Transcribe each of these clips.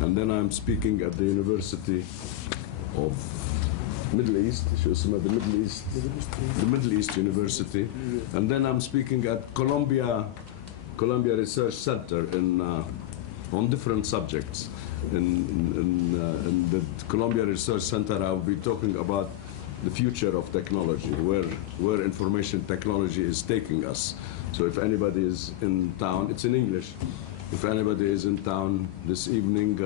and then I'm speaking at the University of Middle East, the Middle East University, and then I'm speaking at Columbia Research Center on different subjects. In the Columbia Research Center, I'll be talking about the future of technology, where information technology is taking us. So if anybody is in town, it's in English. If anybody is in town this evening,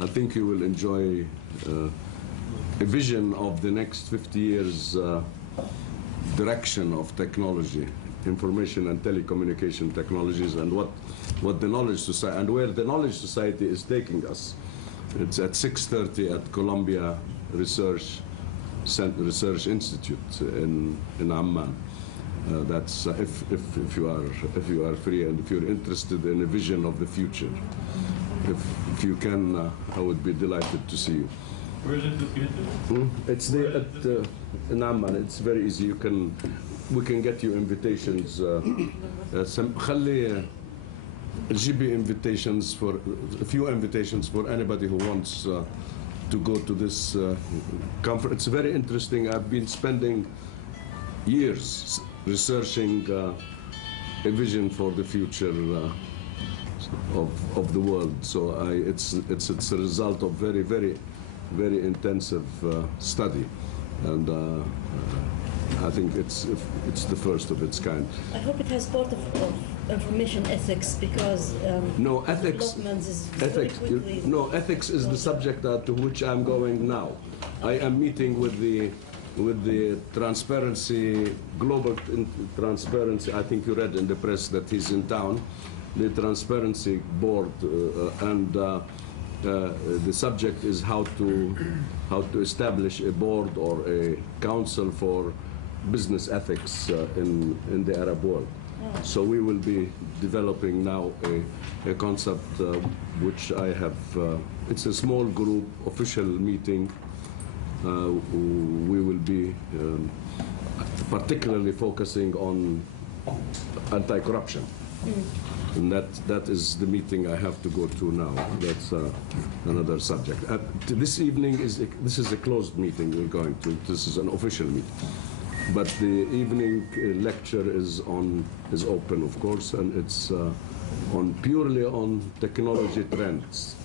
I think you will enjoy a vision of the next 50 years direction of technology, information and telecommunication technologies, and what the knowledge society, and where the knowledge society is taking us. It's at 6:30 at Columbia Research Institute in Amman. That's if you are free and if you're interested in a vision of the future. If you can, I would be delighted to see you. Where is it located? It's in Amman. It's very easy. We can get you invitations. خلي invitations for a few invitations for anybody who wants to go to this conference. It's very interesting. I've been spending years researching a vision for the future of the world. So it's a result of very intensive study, and I think it's the first of its kind. I hope it has part of information ethics, because no, ethics. Development is Ethics. very quickly. No, ethics is the subject to which I'm going now. I am meeting with the transparency, global transparency. I think you read in the press that he's in town. The transparency board, and the subject is how to establish a board or a council for business ethics in the Arab world. So we will be developing now a concept which I have. It's a small group official meeting. We will be particularly focusing on anti-corruption. And that is the meeting I have to go to now. That's another subject. This evening this is a closed meeting we're going to. This is an official meeting. But the evening lecture is open, of course, and it's purely on technology trends,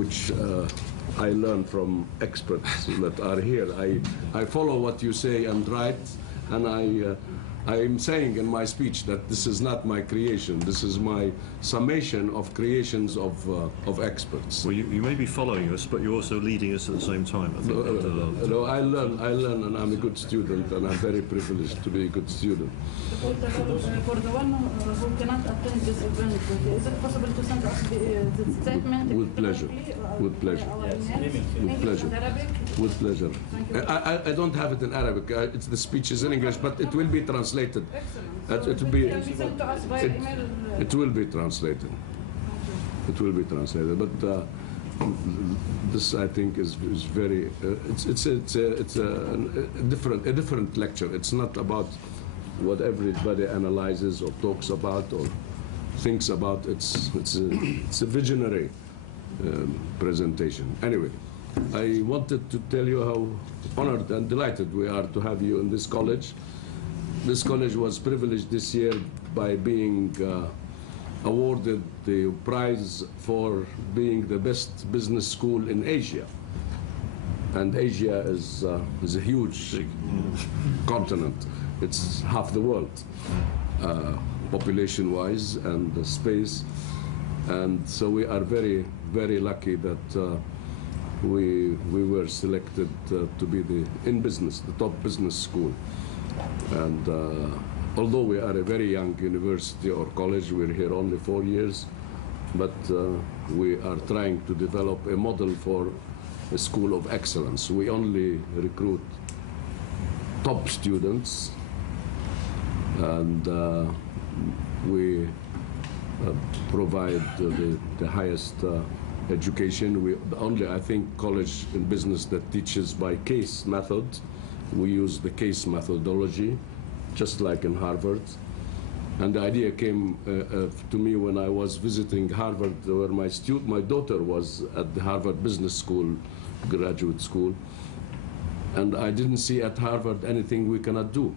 which I learn from experts that are here. I follow what you say and write, and I'm saying in my speech that this is not my creation. This is my summation of creations of experts. Well, you may be following us, but you're also leading us at the same time, I think. No, I learn, and I'm a good student, and I'm very privileged to be a good student. For the one who cannot attend this event, is it possible to send us the statement? With pleasure. With pleasure. With pleasure. With pleasure. I don't have it in Arabic. The speech is in English, but it will be translated. It will be. It will be translated. It will be translated. But this, I think, is very. It's a different lecture. It's not about what everybody analyzes or talks about or thinks about. It's a visionary presentation. Anyway, I wanted to tell you how honored and delighted we are to have you in this college. This college was privileged this year by being awarded the prize for being the best business school in Asia. And Asia is a huge continent. It's half the world, population-wise and space. And so we are very, very lucky that we were selected to be the top business school. And although we are a very young university or college, we're here only 4 years, but we are trying to develop a model for a school of excellence. We only recruit top students, and we provide the highest education. We only, I think, college in business that teaches by case method. We use the case methodology, just like in Harvard. And the idea came to me when I was visiting Harvard, where my daughter was at the Harvard Business School, graduate school. And I didn't see at Harvard anything we cannot do.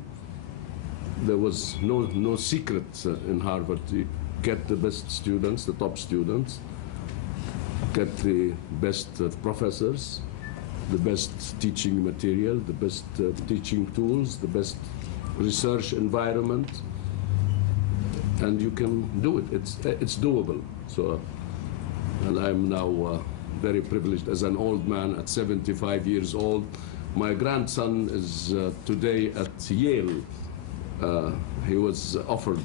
There was no secret in Harvard. You get the best students, the top students, get the best professors, the best teaching material, the best teaching tools, the best research environment, and you can do it. It's doable. So, and I'm now very privileged as an old man at 75 years old. My grandson is today at Yale. He was offered,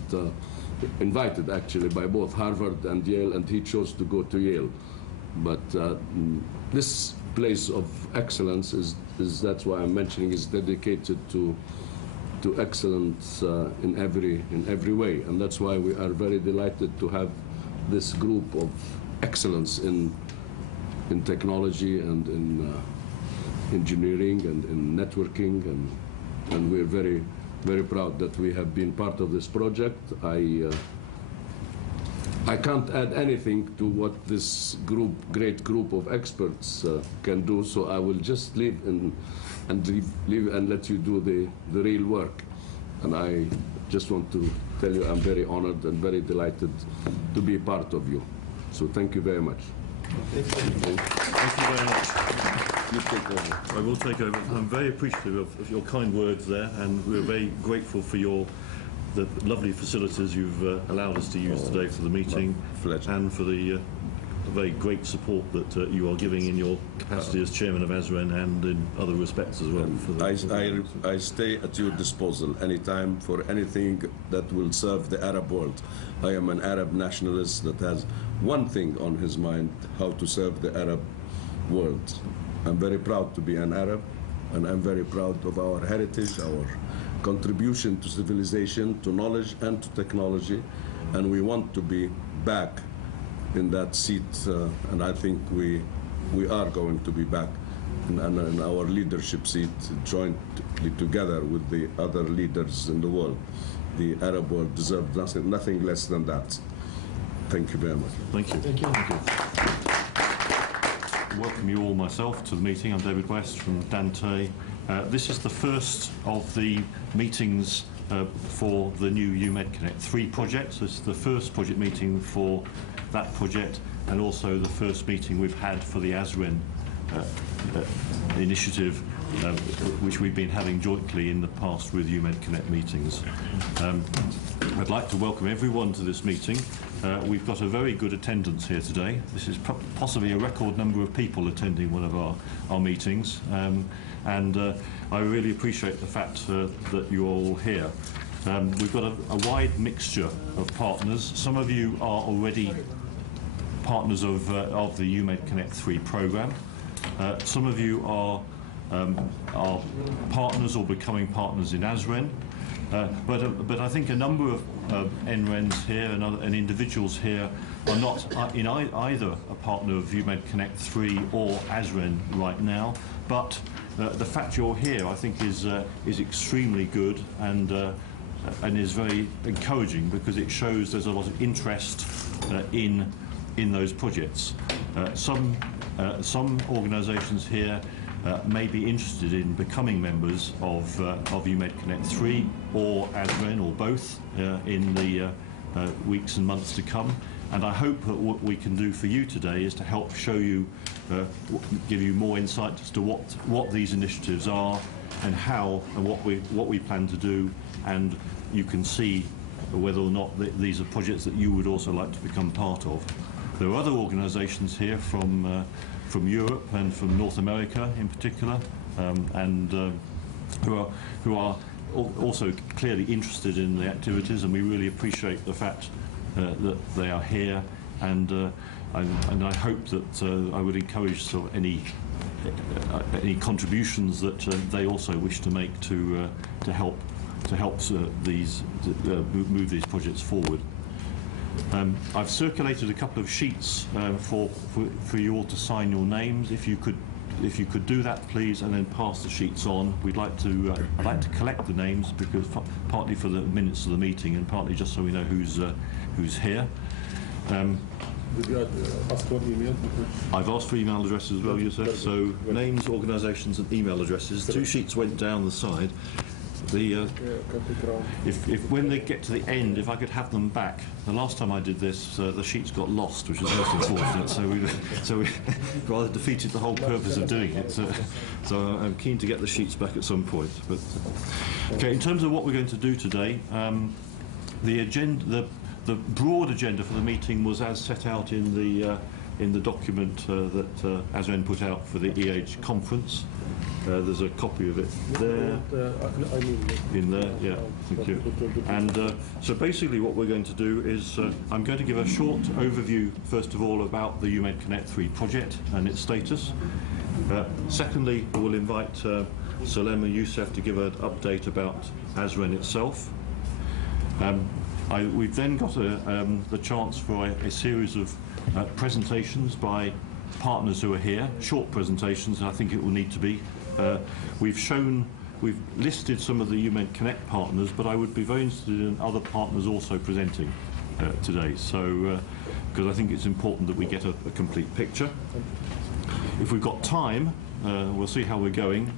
invited actually by both Harvard and Yale, and he chose to go to Yale. But this place of excellence that's why I'm mentioning, is dedicated to excellence in every way, and that's why we are very delighted to have this group of excellence in technology and in engineering and in networking, and we're very, very proud that we have been part of this project. I can't add anything to what this great group of experts can do, so I will just leave and let you do the real work. And I just want to tell you I'm very honored and very delighted to be part of you. So thank you very much. Thank you very much. You take over. I will take over. I'm very appreciative of your kind words there, and we're very grateful for the lovely facilities you've allowed us to use today for the meeting, and for the very great support that you are giving in your capacity as chairman of ASREN and in other respects as well. I stay at your disposal anytime for anything that will serve the Arab world. I am an Arab nationalist that has one thing on his mind: how to serve the Arab world. I'm very proud to be an Arab, and I'm very proud of our heritage, our contribution to civilization, to knowledge and to technology, and we want to be back in that seat, and I think we are going to be back in our leadership seat, jointly together with the other leaders in the world. The Arab world deserves nothing less than that. Thank you very much. Thank you. Thank you. Thank you. Welcome you all myself to the meeting. I'm David West from Dante. This is the first of the meetings for the new UMed Connect 3 project. This is the first project meeting for that project, and also the first meeting we've had for the ASREN initiative, which we've been having jointly in the past with UMed Connect meetings. I'd like to welcome everyone to this meeting. We've got a very good attendance here today. This is possibly a record number of people attending one of our meetings, and I really appreciate the fact that you're all here. We've got a wide mixture of partners. Some of you are already partners of the UMed Connect 3 programme. Some of you are partners or becoming partners in ASREN. But I think a number of NRENs here and individuals here are not in either a partner of UMed Connect 3 or ASREN right now. But the fact you're here, I think, is extremely good and is very encouraging, because it shows there's a lot of interest in those projects. Some organisations here may be interested in becoming members of UMed Connect 3 or ASREN, or both, in the weeks and months to come. And I hope that what we can do for you today is to help show you, give you more insight as to what these initiatives are and how and what we plan to do, and you can see whether or not these are projects that you would also like to become part of. There are other organisations here from Europe and from North America in particular, and who are also clearly interested in the activities, and we really appreciate the fact that they are here, and I hope that I would encourage sort of any contributions that they also wish to make to help move these projects forward. I've circulated a couple of sheets for you all to sign your names. If you could if you could do that, please, and then pass the sheets on. We'd like to I'd like to collect the names, because partly for the minutes of the meeting and partly just so we know who's here. Did you ask for email? I've asked for email addresses as well, Youssef. So names, organisations, and email addresses. 2 sheets went down the side. If when they get to the end, if I could have them back. The last time I did this, the sheets got lost, which is most unfortunate. So we rather defeated the whole purpose of doing it. So I'm keen to get the sheets back at some point. But okay, in terms of what we're going to do today, the agenda, the broad agenda for the meeting was as set out in the document that ASREN put out for the e-AGE conference. There's a copy of it there, in there, yeah, thank you. And so basically what we're going to do is, I'm going to give a short overview, first of all, about the UMed Connect 3 project and its status. Secondly, we'll invite Salem and Youssef to give an update about ASREN itself. We've then got the chance for a series of presentations by partners who are here, short presentations, I think it will need to be. We've listed some of the UMed Connect partners, but I would be very interested in other partners also presenting today, so because I think it's important that we get a complete picture. If we've got time, we'll see how we're going.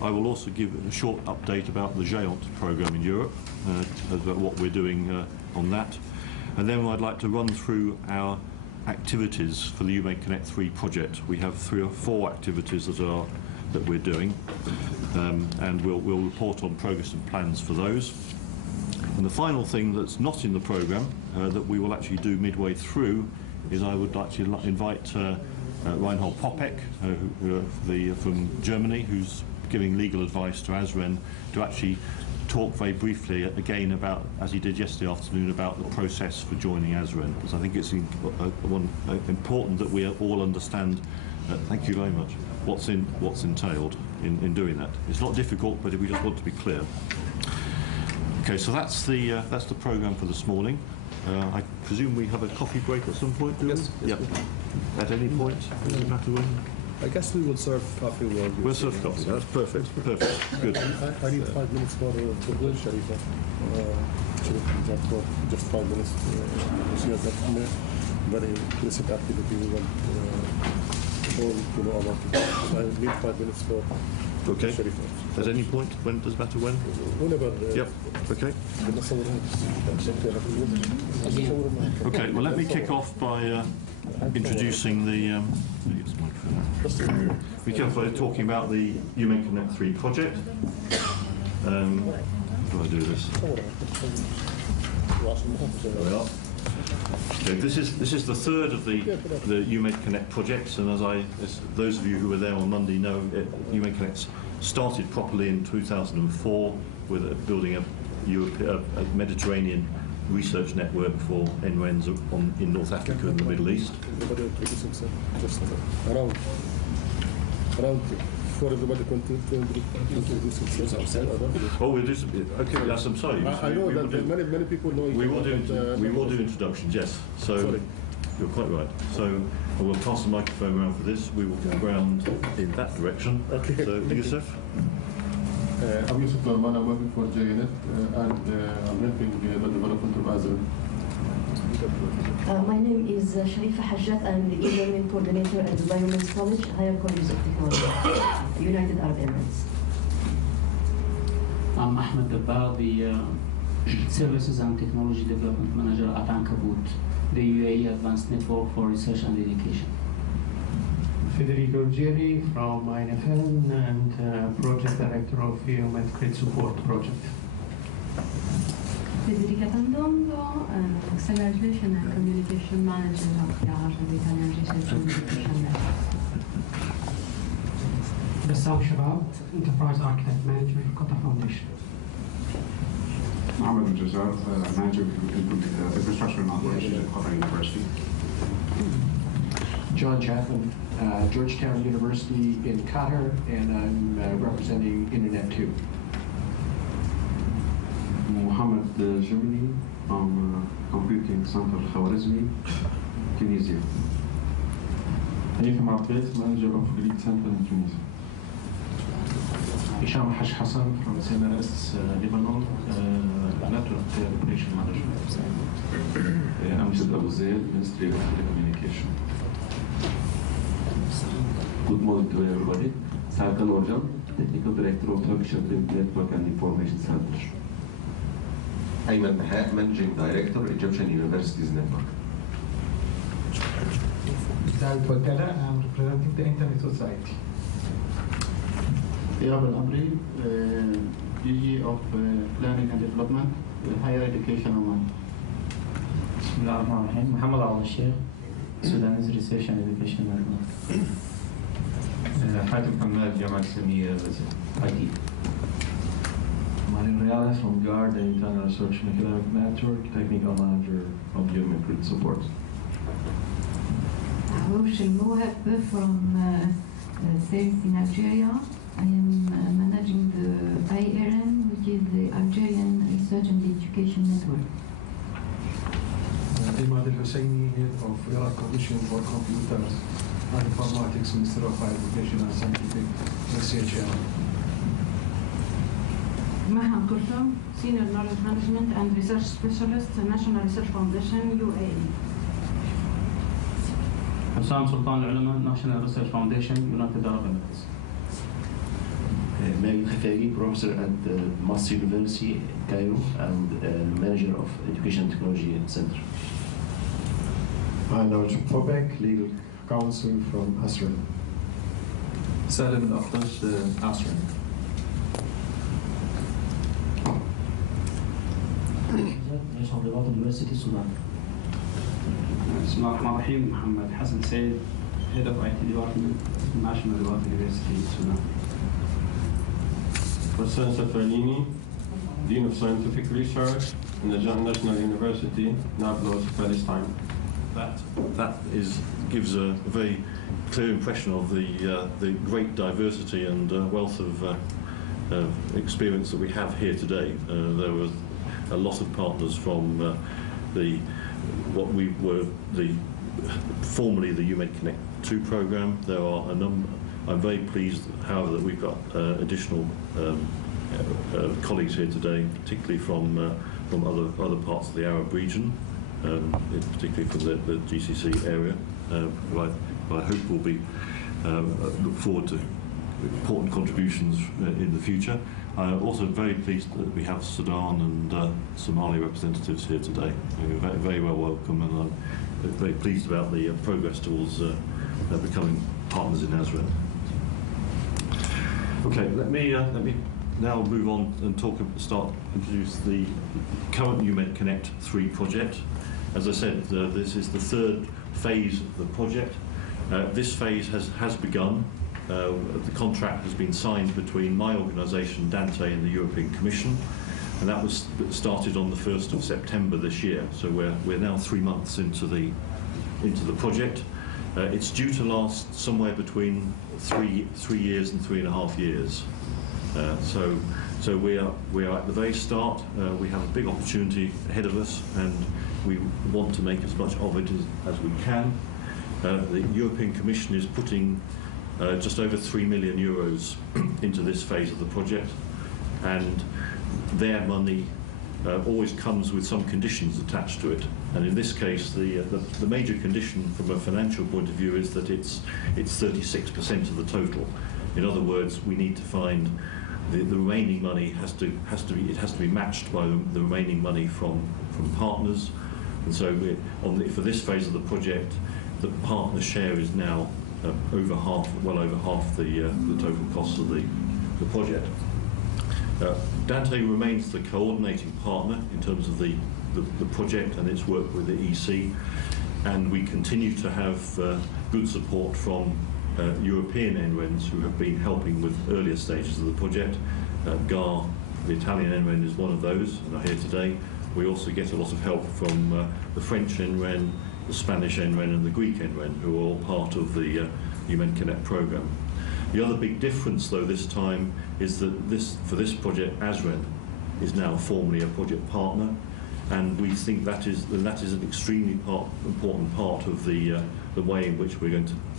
I will also give a short update about the GÉANT programme in Europe, about what we're doing on that. And then I'd like to run through our activities for the UMed Connect 3 project. We have 3 or 4 activities that we're doing, and we'll report on progress and plans for those. And the final thing that's not in the programme that we will actually do midway through is I would like to invite Reinhold Popek, from Germany, who's giving legal advice to ASREN, to actually talk very briefly again about, as he did yesterday afternoon, about the process for joining ASREN, because I think it's important that we all understand, thank you very much, what's entailed in doing that. It's not difficult, but we just want to be clear. Okay, so that's the programme for this morning. I presume we have a coffee break at some point, do we? Yes. Yep. At any point, does it matter when? I guess we will serve coffee. We'll serve coffee. That's perfect. Perfect. Good. I need 5 minutes for Sharifa. Just 5 minutes. She has that very recent activity we want all about it. I need 5 minutes for Sharifa. At any point? When does it matter when? Whenever. Yep. Okay. Okay. Well, let me kick off by introducing the. We kick off by talking about the UMed Connect 3 project. How do I do this? There we are. Okay, this is the third of the UMed Connect projects, and as those of you who were there on Monday know, UMed Connect started properly in 2004 with building a Mediterranean research network for NRENs in North Africa and the Middle East. Just around for everybody to introduce themselves. Oh, we'll do some. Okay, yes, I'm sorry. I know that many people know. We will do introductions. Yes. So sorry. You're quite right. So we'll pass the microphone around for this. We will go around in that direction. Okay. So Youssef. I'm Yusuf Norman. I'm working for JNet, and I'm helping the development of ASREN. My name is Sharifa Hajjat. I'm the e-learning coordinator at the Women's College, Higher College of Technology, United Arab Emirates. I'm Ahmed Dabbar, the Services and Technology Development Manager at Ankabut, the UAE Advanced Network for Research and Education. Federico Gieri from INFN and Project Director of UMed Credit Support Project. Federica Tandondo, External Relation and Communication Manager of the Italian Research and Education Network. Bassam Shabab, Enterprise Architect Manager for Qatar Foundation. Mohammed Jazar, Manager of Infrastructure and Operations at Qatar University. John Chatham, Georgetown University in Qatar, and I'm representing Internet 2. Mohammed Jumini from Computing Center Khwarizmi, Tunisia. Haytham Abdel, manager of Greek Center in Tunisia. Hisham Hash Hassan from CNRS Lebanon, Network Operation Manager. Amjad Abu Zaid, Ministry of Telecommunication. Good morning to everybody. Serkan Orjan, Technical Director of Turkish Network and Information Center. Ayman Maha, Managing Director, Egyptian Universities Network. I'm representing the Internet Society. Yab Al-Amri, DG of Planning and Development, Higher Education Amman. Bismillah ar-Rahman ar-Rahim. Muhammad al-Sheikh, Sudanese Research and Education Network. Hatem Hamad, Jamal Samir, IT. Manin Reale from GARD, the Internal Research and Academic Network, Technical Manager of Human Credit Support. Rosh Al-Mouhab from sales in Algeria. I am managing the IRN, which is the Algerian Research and Education Network. Imad Al-Husseini, head of Iraq Commission for Computers and Informatics, Minister of Higher Education and Scientific Research. Mahan Kurtum, Senior Knowledge Management and Research Specialist, National Research Foundation, UAE. Hussein Sultan Al-Ulama, National Research Foundation, United Arab Emirates. Magid Khafagi, Professor at Master University, Cairo, and Manager of Education Technology Center. Arnold Pobek, Legal Counsel from Asran. Salim Al-Akhtash, Asran. National Ribat University, Sudan. Bismillah ar-Rahman ar-Rahim. Muhammad Hassan Said, Head of IT Department, National Ribat University, Sudan. Hussein Safarlini, Dean of Scientific Research in the National University, Nablus, Palestine. That gives a very clear impression of the great diversity and wealth of experience that we have here today. There were a lot of partners from what we were formerly the UMed Connect 2 program. There are a number. I'm very pleased, however, that we've got additional colleagues here today, particularly from other parts of the Arab region, particularly from the GCC area, who I hope will be look forward to important contributions in the future. I'm also very pleased that we have Sudan and Somali representatives here today. You're very well welcome, and I'm very pleased about the progress towards becoming partners in ASREN. Okay, let me now move on and introduce the current UMed Connect 3 project. As I said, this is the third phase of the project. This phase has begun. The contract has been signed between my organisation, Dante, and the European Commission, and that was started on the 1st of September this year. So we're now 3 months into the project. It's due to last somewhere between 3 years and 3.5 years. So we are at the very start. We have a big opportunity ahead of us, and we want to make as much of it as we can. The European Commission is putting just over €3 million into this phase of the project, and their money always comes with some conditions attached to it. And in this case, the major condition from a financial point of view is that it's 36% of the total. In other words, we need to find the remaining money has to be matched by the remaining money from partners. And so for this phase of the project, the partner share is now well over half the total cost of the project. Dante remains the coordinating partner in terms of the project and its work with the EC, and we continue to have good support from European NRENs who have been helping with earlier stages of the project. GAR, the Italian NREN, is one of those, and are here today. We also get a lot of help from the French NREN, the Spanish NREN, and the Greek NREN, who are all part of the UMed Connect program. The other big difference, though, this time is that for this project, ASREN is now formally a project partner, and we think that is an extremely important part of the way in which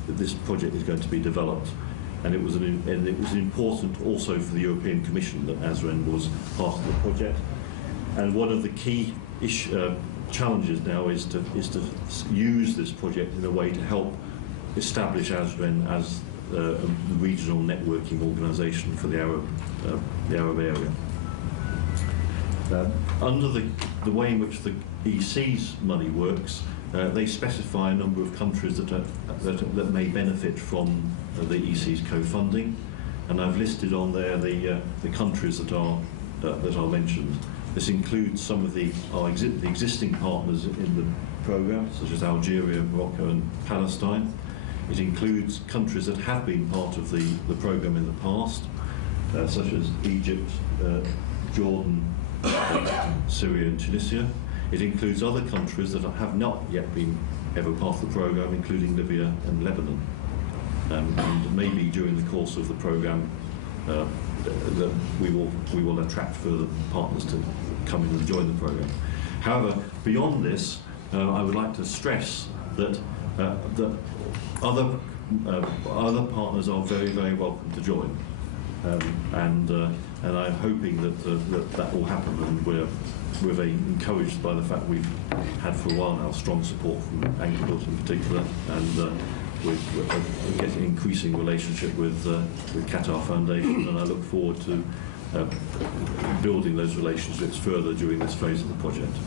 this project is going to be developed. And it was important also for the European Commission that ASREN was part of the project. And one of the key challenges now is to use this project in a way to help establish ASREN as a regional networking organisation for the Arab area. Under the way in which the EC's money works, they specify a number of countries that may benefit from the EC's co-funding, and I've listed on there the countries that are mentioned. This includes some of the existing partners in the programme, such as Algeria, Morocco, and Palestine. It includes countries that have been part of the programme in the past, such as Egypt, Jordan, Syria, and Tunisia. It includes other countries that have not yet been ever part of the programme, including Libya and Lebanon. And maybe during the course of the programme that we will attract further partners to come in and join the programme. However, beyond this, I would like to stress that other partners are very, very welcome to join, and I'm hoping that will happen, and we're very encouraged by the fact we've had for a while now strong support from Angelus in particular, and we're getting increasing relationship with Qatar Foundation, and I look forward to building those relationships further during this phase of the project.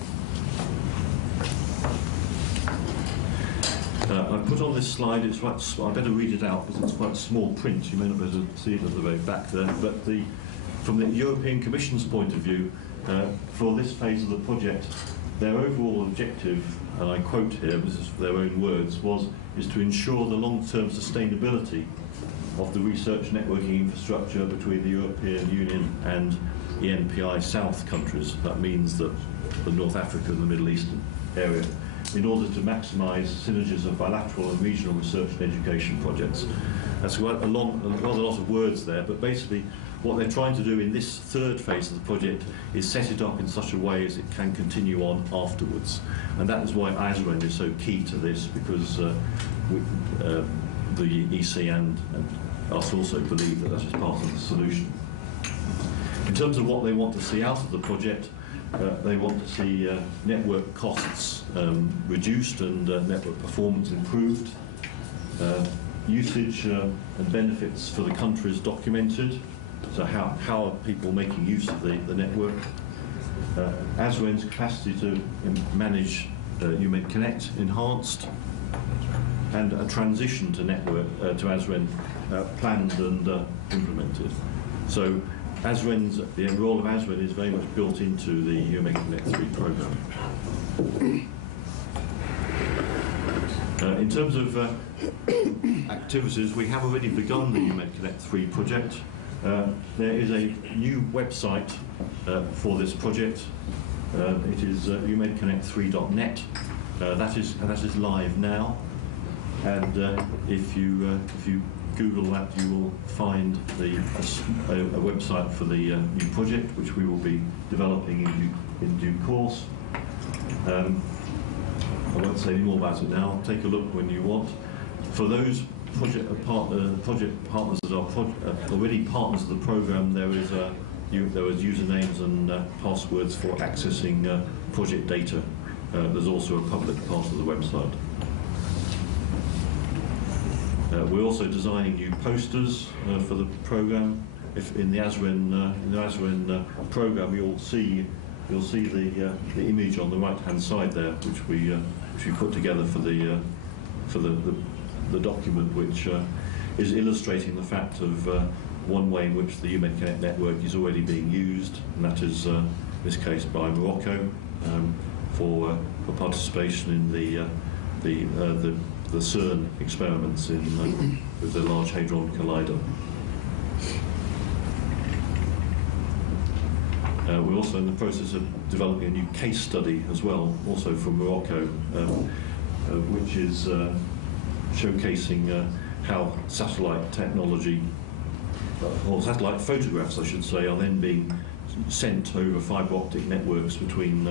I've put on this slide, I better read it out because it's quite small print, you may not be able to see it at the very back there, but from the European Commission's point of view, for this phase of the project, their overall objective, and I quote here, this is their own words, is to ensure the long-term sustainability of the research networking infrastructure between the European Union and ENPI South countries. That means that the North Africa and the Middle Eastern area, in order to maximise synergies of bilateral and regional research and education projects. That's quite a lot of words there, but basically what they're trying to do in this third phase of the project is set it up in such a way as it can continue on afterwards. And that is why ASREN is so key to this, because the EC and us also believe that is part of the solution. In terms of what they want to see out of the project, they want to see network costs reduced and network performance improved, usage and benefits for the countries documented, so how are people making use of the network, ASREN's capacity to manage UMed Connect enhanced, and a transition to network to ASREN planned and implemented. So the role of ASREN is very much built into the UMed Connect 3 programme. In terms of activities, we have already begun the UMed Connect 3 project. There is a new website for this project. It is umedconnect3.net. That is live now, and if you Google that, you will find a website for the new project, which we will be developing in due course. I won't say any more about it now. Take a look when you want. For those project partners that are already partners of the programme, there is usernames and passwords for accessing project data. There's also a public part of the website. We're also designing new posters for the programme. In the ASREN programme, you'll see the image on the right-hand side there, which we put together for the document, which is illustrating the fact of one way in which the UMed Connect network is already being used, and that is, in this case, by Morocco for participation in the CERN experiments with the Large Hadron Collider. We're also in the process of developing a new case study as well, also from Morocco, which is showcasing how satellite technology, or satellite photographs, I should say, are then being sent over fibre optic networks between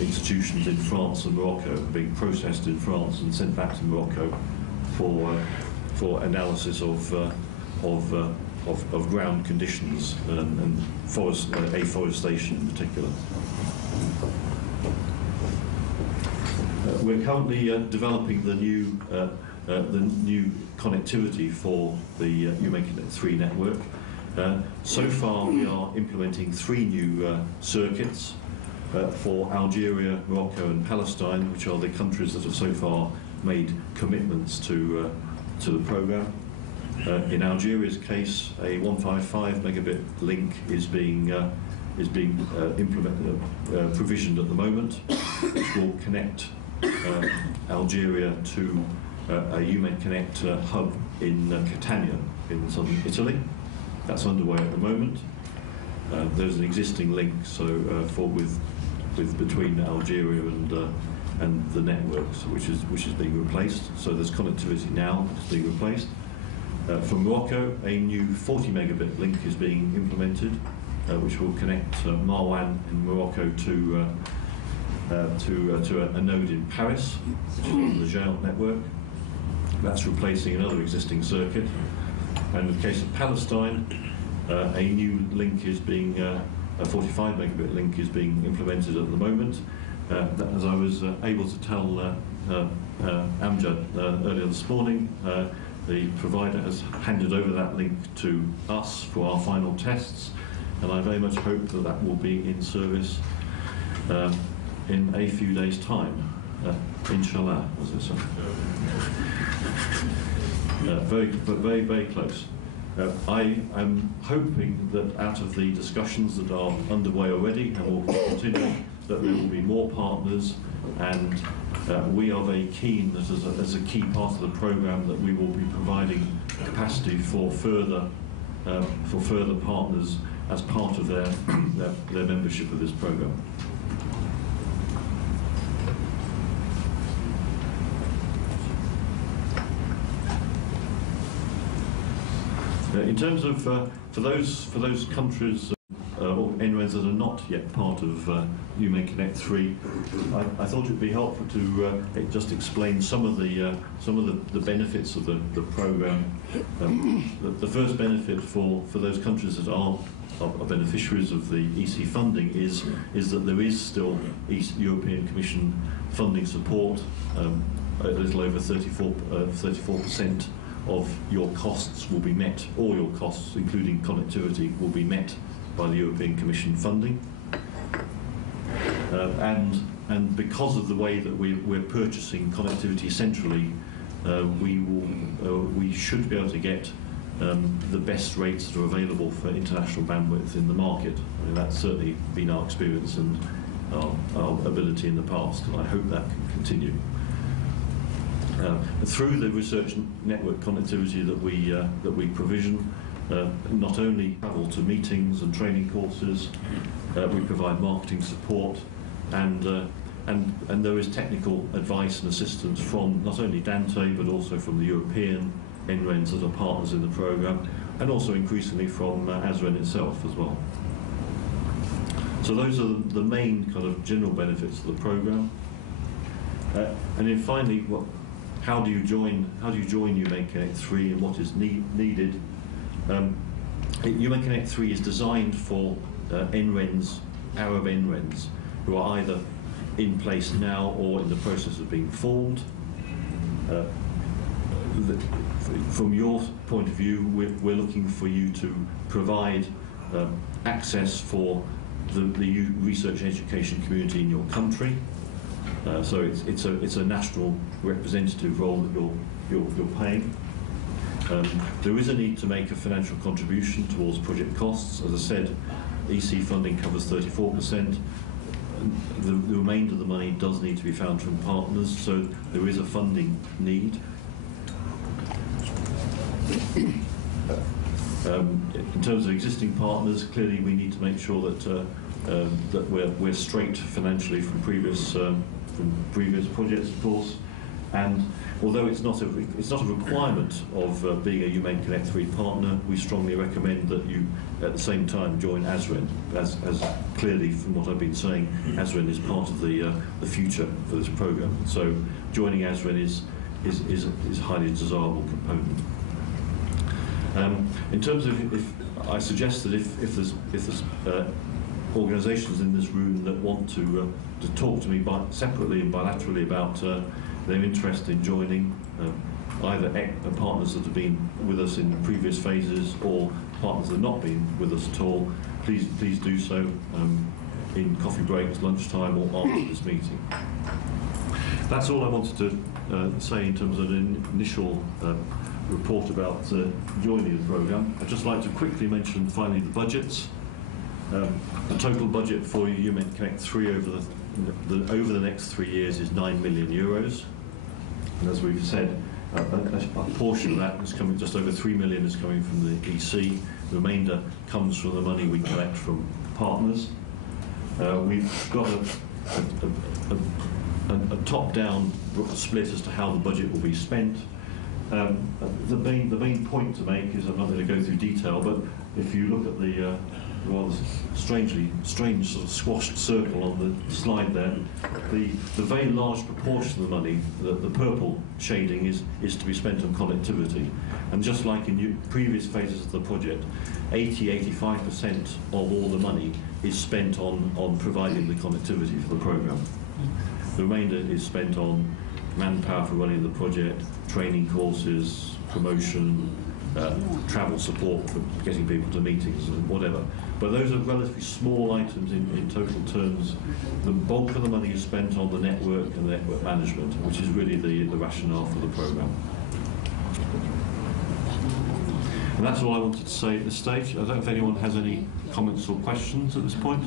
institutions in France and Morocco, being processed in France and sent back to Morocco for analysis of ground conditions and afforestation in particular. We're currently developing the new connectivity for the UMAConnect 3 network. So far, we are implementing 3 new circuits for Algeria, Morocco, and Palestine, which are the countries that have so far made commitments to the program. In Algeria's case, a 155 megabit link is being provisioned at the which will connect Algeria to a UMAConnect hub in Catania in southern Italy. That's underway at the moment. There's an existing link between Algeria and the networks, which is being replaced. So there's connectivity now that's being replaced. From Morocco, a new 40 megabit link is being implemented, which will connect Marwan in Morocco to a node in Paris, which is on the Géant network. That's replacing another existing circuit. And in the case of Palestine, a new link is being, a 45 megabit link is being implemented at the moment. As I was able to tell Amjad earlier this morning, the provider has handed over that link to us for our final tests, and I very much hope that that will be in service in a few days' time, inshallah, as I say. Very, very close. I am hoping that out of the discussions that are underway already and will continue, that there will be more partners, and we are very keen that as a key part of the programme that we will be providing capacity for further partners as part of their membership of this programme. In terms of for those countries or NRENs that are not yet part of UMAConnect 3, I thought it would be helpful to just explain some of the benefits of the programme. The first benefit for those countries that are beneficiaries of the EC funding is that there is still European Commission funding support. A little over 34% of your costs will be met, all your costs, including connectivity, will be met by the European Commission funding. And because of the way that we're purchasing connectivity centrally, we should be able to get the best rates that are available for international bandwidth in the market. I mean, that's certainly been our experience and our ability in the past, and I hope that can continue. Through the research network connectivity that we provision, not only travel to meetings and training courses, we provide marketing support, and there is technical advice and assistance from not only Dante but also from the European NRENs that are partners in the programme, and also increasingly from ASREN itself as well. So those are the main kind of general benefits of the programme. And then finally, how do you join UMAConnect 3 and what is needed? UMAConnect 3 is designed for NRENs, Arab NRENs, who are either in place now or in the process of being formed. From your point of view, we're looking for you to provide access for the research and education community in your country. So it's a national representative role that you're playing. There is a need to make a financial contribution towards project costs. As I said, EC funding covers 34%. The remainder of the money does need to be found from partners, so there is a funding need. In terms of existing partners, clearly we need to make sure that we're straight financially from previous projects, of course, and although it's not a requirement of being a UMain Connect 3 partner, we strongly recommend that you at the same time join ASREN, as clearly from what I've been saying, ASREN is part of the future for this programme. So joining ASREN is a highly desirable component. In terms of, I suggest that if there's organisations in this room that want to talk to me separately and bilaterally about their interest in joining, either partners that have been with us in previous phases or partners that have not been with us at all, please do so in coffee breaks, lunchtime, or after this meeting. That's all I wanted to say in terms of an initial report about joining the programme. I'd just like to quickly mention finally the budgets. The total budget for UMain Connect 3 over the next 3 years is €9 million. And as we've said, a portion of that is coming, just over 3 million is coming from the EC. The remainder comes from the money we collect from partners. We've got a top-down split as to how the budget will be spent. The main point to make is, I'm not going to go through detail, but if you look at the rather strange sort of squashed circle on the slide there, the very large proportion of the money, the purple shading, is to be spent on connectivity. And just like in previous phases of the project, 85% of all the money is spent on providing the connectivity for the programme. The remainder is spent on manpower for running the project, training courses, promotion, travel support for getting people to meetings and whatever. But those are relatively small items in total terms. The bulk of the money is spent on the network and the network management, which is really the rationale for the programme. And that's all I wanted to say at this stage. I don't know if anyone has any comments or questions at this point.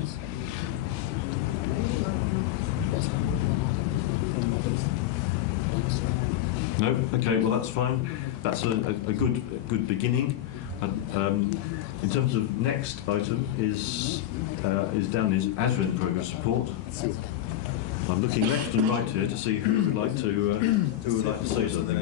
No? Okay, well that's fine. That's a good beginning. In terms of next item is down is ASREN progress report. I'm looking left and right here to see who would like to say something.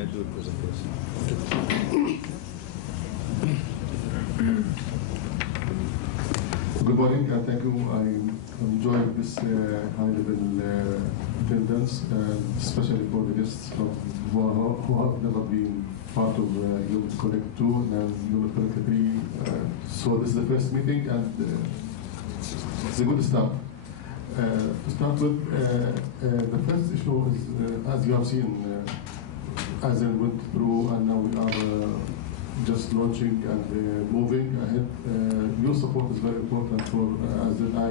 Good morning, and thank you. I enjoyed this high-level attendance, especially for the guests who have never been part of UMain Connect 2 and UMain Connect 3. So this is the first meeting, and it's a good start. To start with, the first issue is, as you have seen, as I went through, and now we are just launching and moving ahead. Your support is very important for as I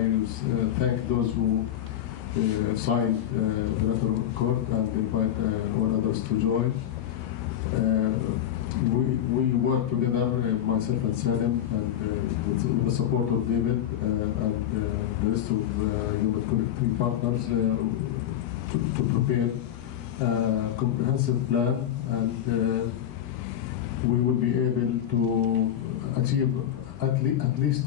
thank those who signed the letter of accord and invite all others to join. We work together, myself and Salim, and with the support of David and the rest of UMain Connect 3 partners to prepare a comprehensive plan, and we will be able to achieve at least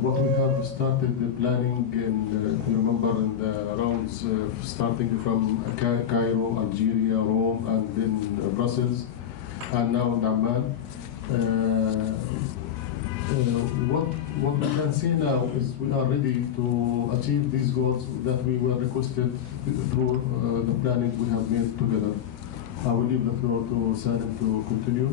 what we have started the planning in, you remember, in the rounds starting from Cairo, Algeria, Rome, and then Brussels, and now in Amman. What we can see now is we are ready to achieve these goals that we were requested through the planning we have made together. I will leave the floor to Salim to continue.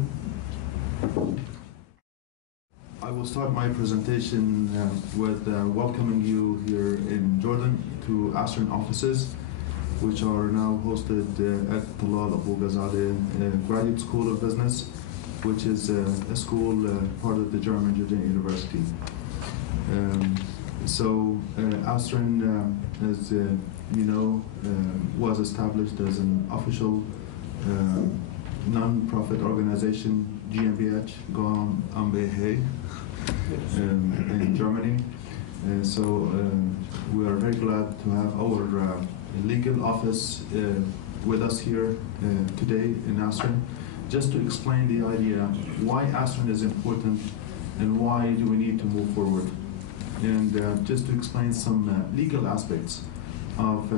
I will start my presentation with welcoming you here in Jordan to ASREN offices, which are now hosted at Talal Abu Ghazadeh Graduate School of Business, which is a school part of the German University. So ASREN, as you know, was established as an official non-profit organization, GmbH, Gom am BH, in Germany. So we are very glad to have our legal office with us here today in ASREN, just to explain the idea why ASREN is important and why do we need to move forward. And just to explain some legal aspects of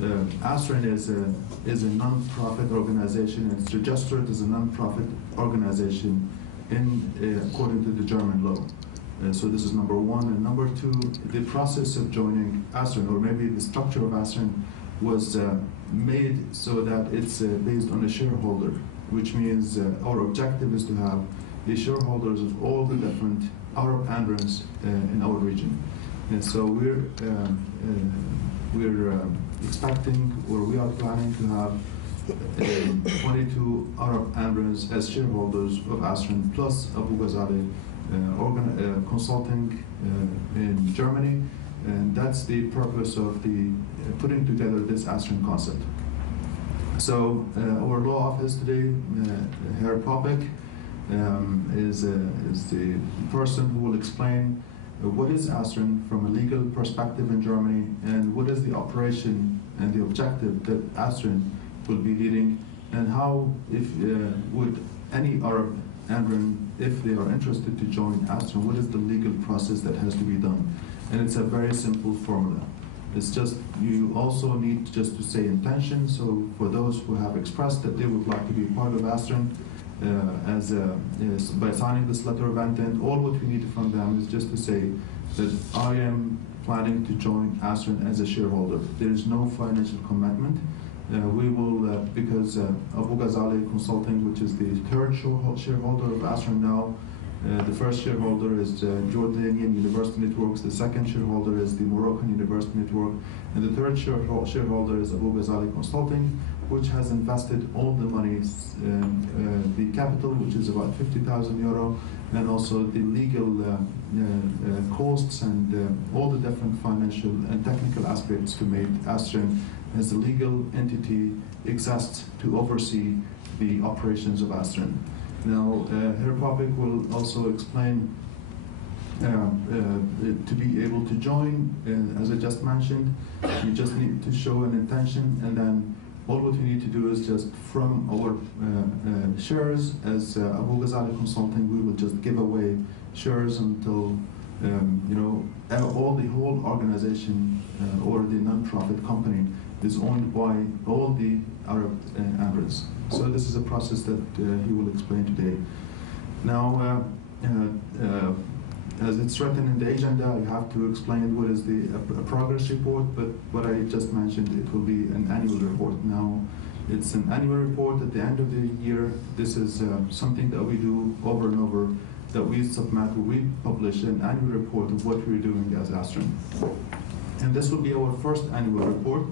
ASREN is a non-profit organization, and it's registered as a non-profit organization according to the German law. So this is number one. And number two, the process of joining ASREN, or maybe the structure of ASREN, was made so that it's based on a shareholder, which means our objective is to have the shareholders of all the different Arab Emirates in our region. And so we're expecting, or we are planning to have 22 Arab Emirates as shareholders of ASREN, plus Abu Ghazali Consulting in Germany, and that's the purpose of the putting together this ASREN concept. So our law office today, Herr Popek, is the person who will explain what is ASREN from a legal perspective in Germany, and what is the operation and the objective that ASREN will be leading, and how, if would any Arab Emirates, if they are interested to join ASREN, what is the legal process that has to be done? And it's a very simple formula. It's just, you also need just to say intention. So for those who have expressed that they would like to be part of ASREN, by signing this letter of intent, all what we need from them is just to say that I am planning to join ASREN as a shareholder. There is no financial commitment. We will, because Abu Ghazali Consulting, which is the third shareholder of ASREN now, the first shareholder is Jordanian University Networks, the second shareholder is the Moroccan University Network, and the third shareholder is Abu Ghazali Consulting, which has invested all the monies, the capital, which is about 50,000 euro, and also the legal costs and all the different financial and technical aspects to make ASREN as a legal entity exist to oversee the operations of ASREN. Now, Herr Popek will also explain to be able to join, as I just mentioned, you just need to show an intention, and then all what we need to do is just from our shares as Abu Ghazali Consulting, we will just give away shares until the whole organization or the non-profit company is owned by all the Arab Emirates. So this is a process that he will explain today. Now, as it's written in the agenda, I have to explain what is a progress report, but what I just mentioned, it will be an annual report. Now, it's an annual report at the end of the year. This is something that we do over and over, that we submit, we publish an annual report of what we're doing as ASREN. And this will be our first annual report,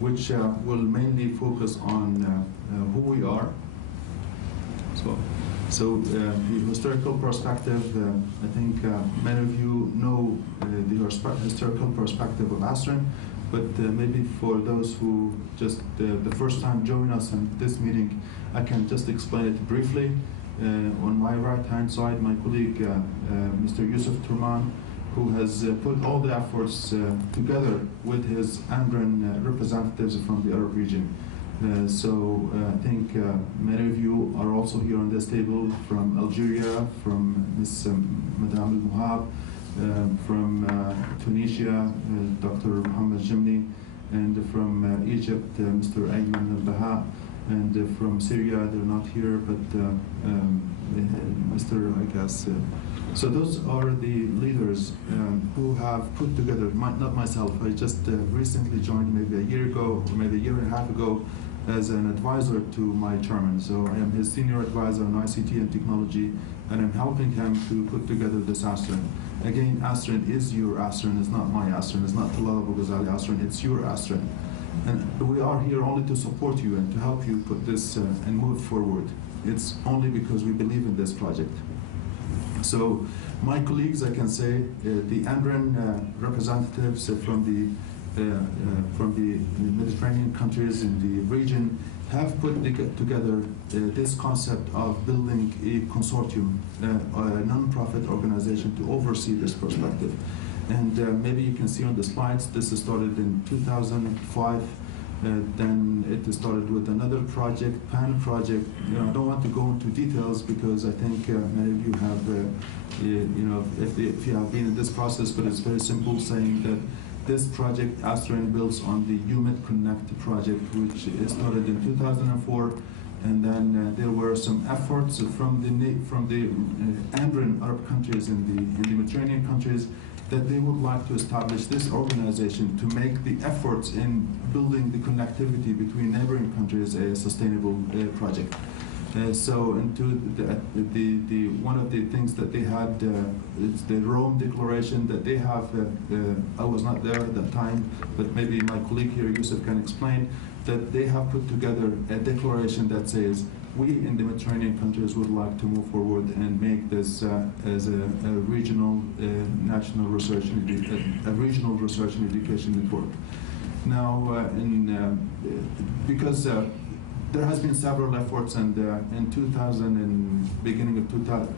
which will mainly focus on who we are. So the historical perspective, I think many of you know the historical perspective of ASREN, but maybe for those who just the first time join us in this meeting, I can just explain it briefly. On my right-hand side, my colleague, Mr. Yusuf Turman, who has put all the efforts together with his AMREN representatives from the Arab region. So I think many of you are also here on this table from Algeria, from Ms. Madame Al-Muhab, from Tunisia, Dr. Mohammed Jimni, and from Egypt, Mr. Ayman Al-Baha, and from Syria, they're not here, but Mr. I guess. So those are the leaders who have put together, not myself, I just recently joined maybe a year ago, or maybe a year and a half ago, as an advisor to my chairman. So I am his senior advisor on ICT and technology, and I'm helping him to put together this ASREN. Again, ASREN is your ASREN, it's not my ASREN, it's not Talal Abu Ghazali ASREN, it's your ASREN. And we are here only to support you and to help you put this and move forward. It's only because we believe in this project. So my colleagues, I can say, the AMREN representatives from the Mediterranean countries in the region have put together this concept of building a consortium, a non-profit organization to oversee this perspective. And maybe you can see on the slides, this started in 2005. Then it started with another project, PAN project. I don't want to go into details because I think many of you have, if you have been in this process, but it's very simple, saying that this project, ASTRAN, builds on the UMIT Connect project, which started in 2004. And then there were some efforts from the Andran Arab countries in the Mediterranean countries that they would like to establish this organization to make the efforts in building the connectivity between neighboring countries a sustainable project. So into the one of the things that they had, it's the Rome Declaration that they have. I was not there at that time, but maybe my colleague here, Yusuf, can explain that they have put together a declaration that says we in the Mediterranean countries would like to move forward and make this as a regional national research and regional research and education network. Now, because there has been several efforts, and in 2000 and beginning of 2000,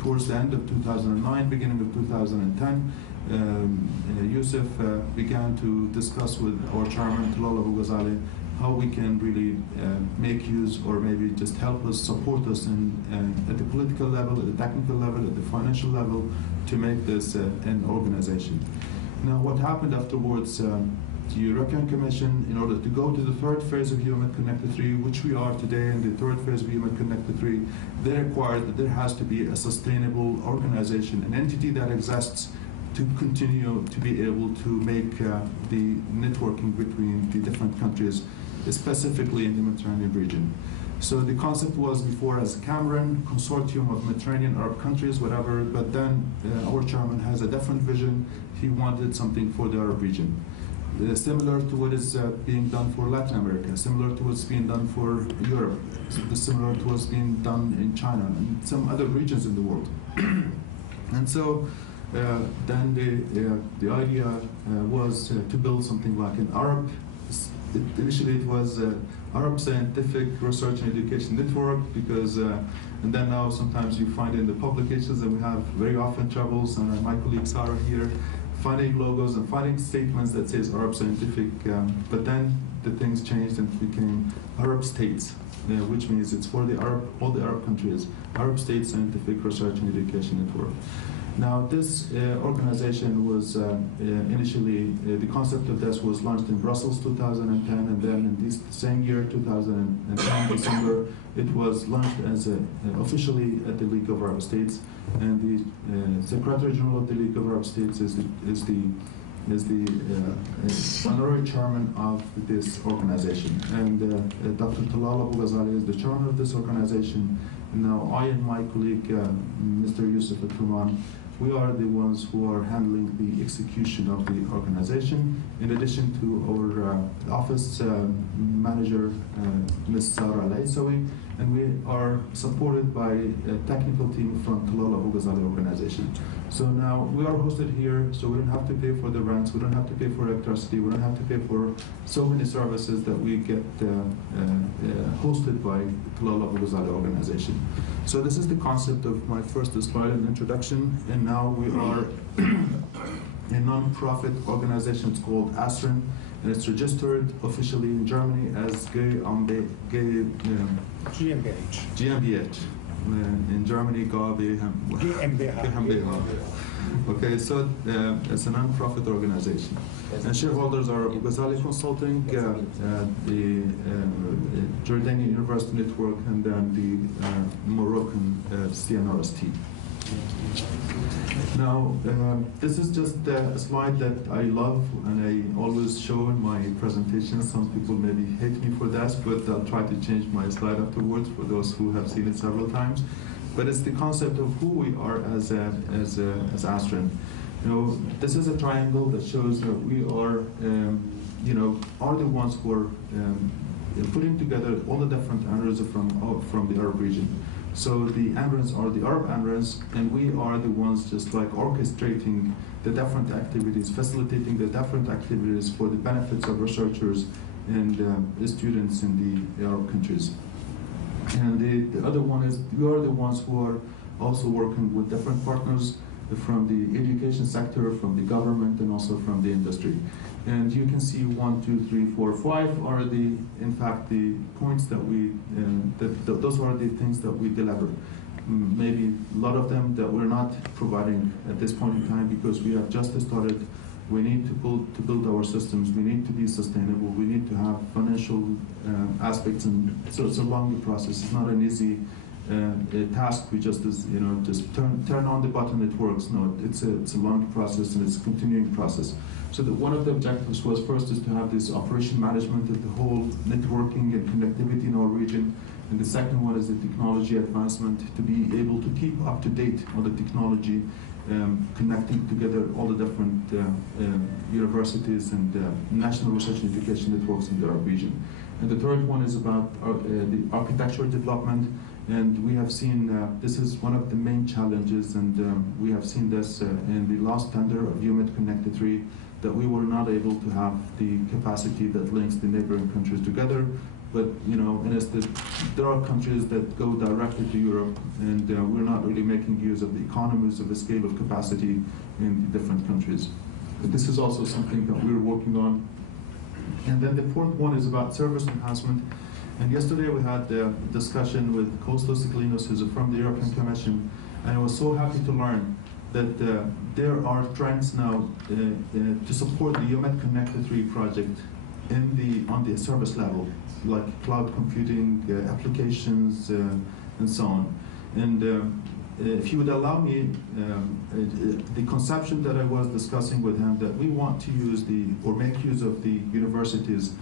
towards the end of 2009, beginning of 2010, Yusuf began to discuss with our chairman, Abdullah Abu Ghazali, how we can really make use or maybe just help us, support us at the political level, at the technical level, at the financial level to make this an organization. Now, what happened afterwards, the European Commission, in order to go to the third phase of UMIT Connected 3, which we are today in the third phase of UMIT Connected 3, they required that there has to be a sustainable organization, an entity that exists to continue to be able to make the networking between the different countries, specifically in the Mediterranean region. So the concept was before as Cameron, consortium of Mediterranean Arab countries, whatever, but then our chairman has a different vision. He wanted something for the Arab region. Similar to what is being done for Latin America, similar to what's being done for Europe, similar to what's being done in China and some other regions in the world. And so then the idea was to build something like an Arab, initially it was Arab Scientific Research and Education Network, because, and then now sometimes you find in the publications that we have very often troubles, and my colleague Sarah here, finding logos and finding statements that says Arab Scientific, but then the things changed and it became Arab States, which means it's for the all the Arab countries, Arab States Scientific Research and Education Network. Now, this organization was initially, the concept of this was launched in Brussels 2010, and then in this same year, 2010, December, it was launched as officially at the League of Arab States, and the Secretary General of the League of Arab States is the honorary chairman of this organization, and Dr. Talal Abu Ghazali is the chairman of this organization. Now, I and my colleague, Mr. Yusuf Al-Tuman, we are the ones who are handling the execution of the organization, in addition to our office manager, Ms. Sarah Al-Aisawi, and we are supported by a technical team from Talal Abu Ghazali organization. So now we are hosted here, so we don't have to pay for the rents, we don't have to pay for electricity, we don't have to pay for so many services that we get hosted by Talal Abu Ghazali organization. So this is the concept of my first slide and introduction, and now we are a non-profit organization. It's called ASTRAN, and it's registered officially in Germany as GmbH. In Germany, GmbH. Okay, so it's a non-profit organization. And shareholders are Abu Ghazali Consulting, the Jordanian University Network, and then the Moroccan CNRST. Now, this is just a slide that I love and I always show in my presentations. Some people maybe hate me for that, but I'll try to change my slide afterwards for those who have seen it several times. But it's the concept of who we are as ASTRAN. You know, this is a triangle that shows that we are, are the ones who are putting together all the different ANRANs from the Arab region. So the ANRANs are the Arab ANRANs, and we are the ones just like orchestrating the different activities, facilitating the different activities for the benefits of researchers and students in the Arab countries. And the other one is we are the ones who are also working with different partners from the education sector, from the government, and also from the industry. And you can see 1, 2, 3, 4, 5 are in fact the points that we, those are the things that we deliver. Maybe a lot of them that we're not providing at this point in time because we have just started We need to build our systems. We need to be sustainable. We need to have financial aspects, and so it's a longer process. It's not an easy task. We just turn on the button, it works. No, it's a long process, and it's a continuing process. So one of the objectives was first is to have this operation management of the whole networking and connectivity in our region. And the second one is the technology advancement, to be able to keep up to date on the technology, connecting together all the different universities and national research and education networks in our region. And the third one is about the architecture development. And we have seen this is one of the main challenges, and we have seen this in the last tender of UMED Connected 3, that we were not able to have the capacity that links the neighboring countries together. But there are countries that go directly to Europe, and we're not really making use of the economies of the scale of capacity in the different countries. But this is also something that we're working on. And then the fourth one is about service enhancement. And yesterday we had a discussion with Kostas Siklinos, who's from the European Commission, and I was so happy to learn that there are trends now to support the UMED Connected 3 project on the service level, like cloud computing, applications, and so on. And if you would allow me, the conception that I was discussing with him, that we want to use make use of the universities,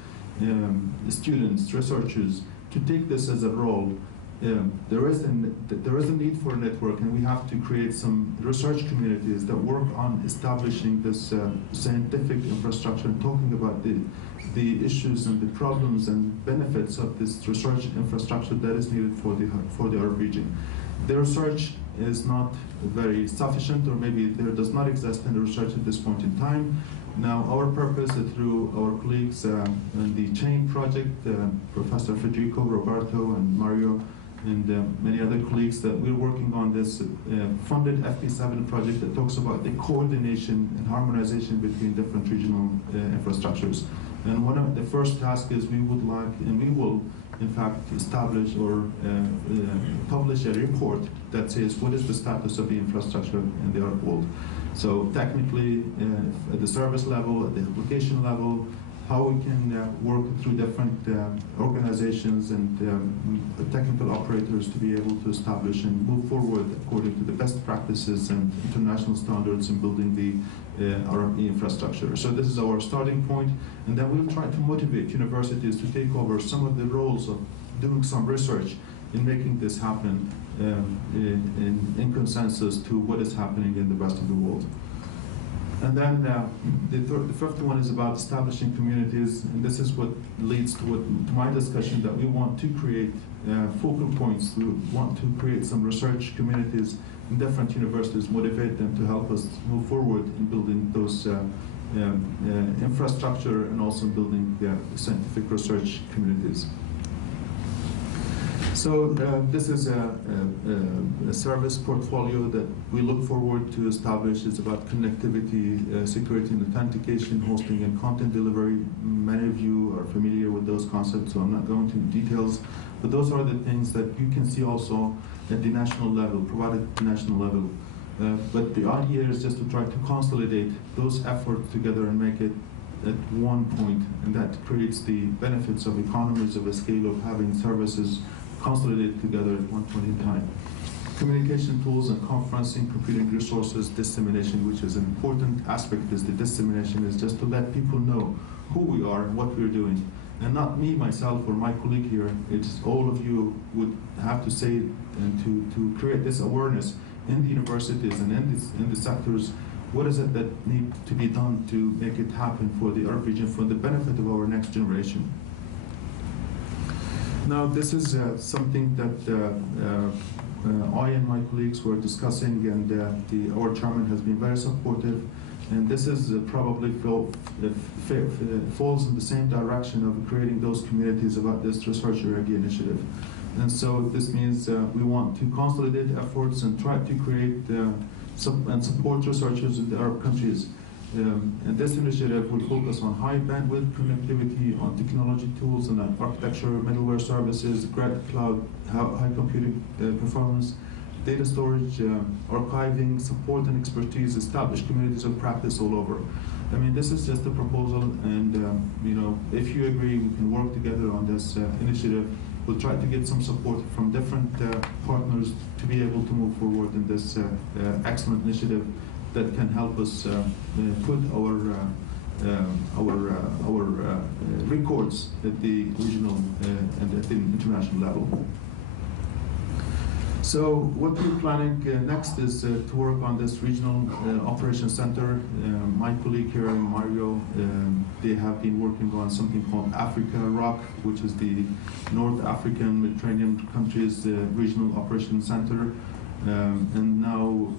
students, researchers, to take this as a role. There is a need for a network, and we have to create some research communities that work on establishing this scientific infrastructure and talking about the issues and the problems and benefits of this research infrastructure that is needed for the Arab region. The research is not very sufficient, or maybe there does not exist in the research at this point in time. Now, our purpose is through our colleagues in the CHAIN project, Professor Federico, Roberto, and Mario, and many other colleagues, that we're working on this funded FP7 project that talks about the coordination and harmonization between different regional infrastructures. And one of the first tasks is we would like, and we will, in fact, establish or publish a report that says what is the status of the infrastructure in the Arab world. So technically, at the service level, at the application level, how we can work through different organizations and technical operators to be able to establish and move forward according to the best practices and international standards in building the Arab infrastructure. So this is our starting point, and then we'll try to motivate universities to take over some of the roles of doing some research in making this happen in consensus to what is happening in the rest of the world. And then the fifth one is about establishing communities, and this is what leads to my discussion, that we want to create focal points. We want to create some research communities in different universities, motivate them to help us move forward in building those infrastructure and also building scientific research communities. So this is a service portfolio that we look forward to establish. It's about connectivity, security and authentication, hosting and content delivery. Many of you are familiar with those concepts, so I'm not going into details. But those are the things that you can see also at the national level, provided at the national level. But the idea is just to try to consolidate those efforts together and make it at one point, and that creates the benefits of economies of a scale of having services consolidated together at one point in time. Communication tools and conferencing, computing resources, dissemination, which is an important aspect, is the dissemination, is just to let people know who we are and what we're doing. And not me, myself, or my colleague here, it's all of you would have to say and to create this awareness in the universities and in the sectors. What is it that needs to be done to make it happen for the Arab region, for the benefit of our next generation? Now, this is something that I and my colleagues were discussing, and our chairman has been very supportive. And this is probably falls in the same direction of creating those communities about this research Iraqi initiative. And so this means we want to consolidate efforts and try to create and support researchers in the Arab countries. And this initiative will focus on high bandwidth connectivity, on technology tools and architecture, middleware services, cloud, high computing performance, data storage, archiving, support and expertise, establish communities of practice all over. I mean, this is just a proposal, and you know, if you agree, we can work together on this initiative. We'll try to get some support from different partners to be able to move forward in this excellent initiative that can help us put our records at the regional and at the international level. So what we're planning next is to work on this regional operations center. My colleague here, Mario, they have been working on something called Africa ROC, which is the North African Mediterranean countries regional operations center. And now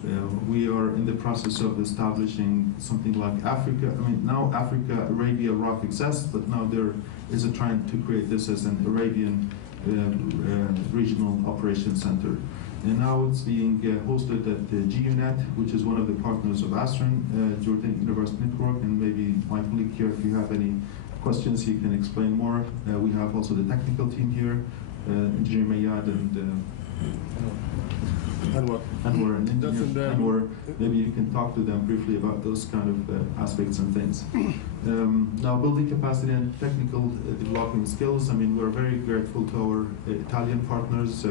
we are in the process of establishing something like Africa. I mean, now Africa Arabia ROC exists, but now there is a trend to create this as an Arabian regional operations center. And now it's being hosted at the GUNet, which is one of the partners of ASREN, Jordan University Network, and maybe my colleague here, if you have any questions, he can explain more. We have also the technical team here, Engineer Mayad and Anwar and Engineer Anwar. Maybe you can talk to them briefly about those kind of aspects and things. Now, building capacity and technical development skills. I mean, we're very grateful to our Italian partners.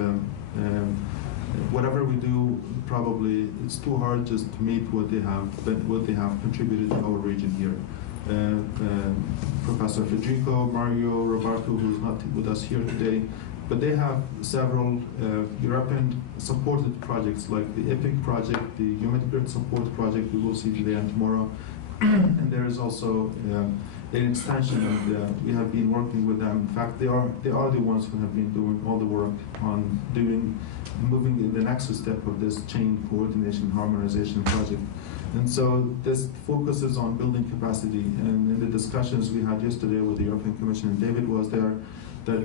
Whatever we do, probably it's too hard just to meet what they have contributed to our region here. Professor Federico, Mario, Roberto, who is not with us here today, but they have several European supported projects like the EPIC project, the Human Grid Support project we will see today and tomorrow. And there is also an extension, and we have been working with them. In fact, they are the ones who have been doing all the work on moving in the next step of this chain coordination harmonization project. And so this focuses on building capacity. And in the discussions we had yesterday with the European Commission, and David was there, that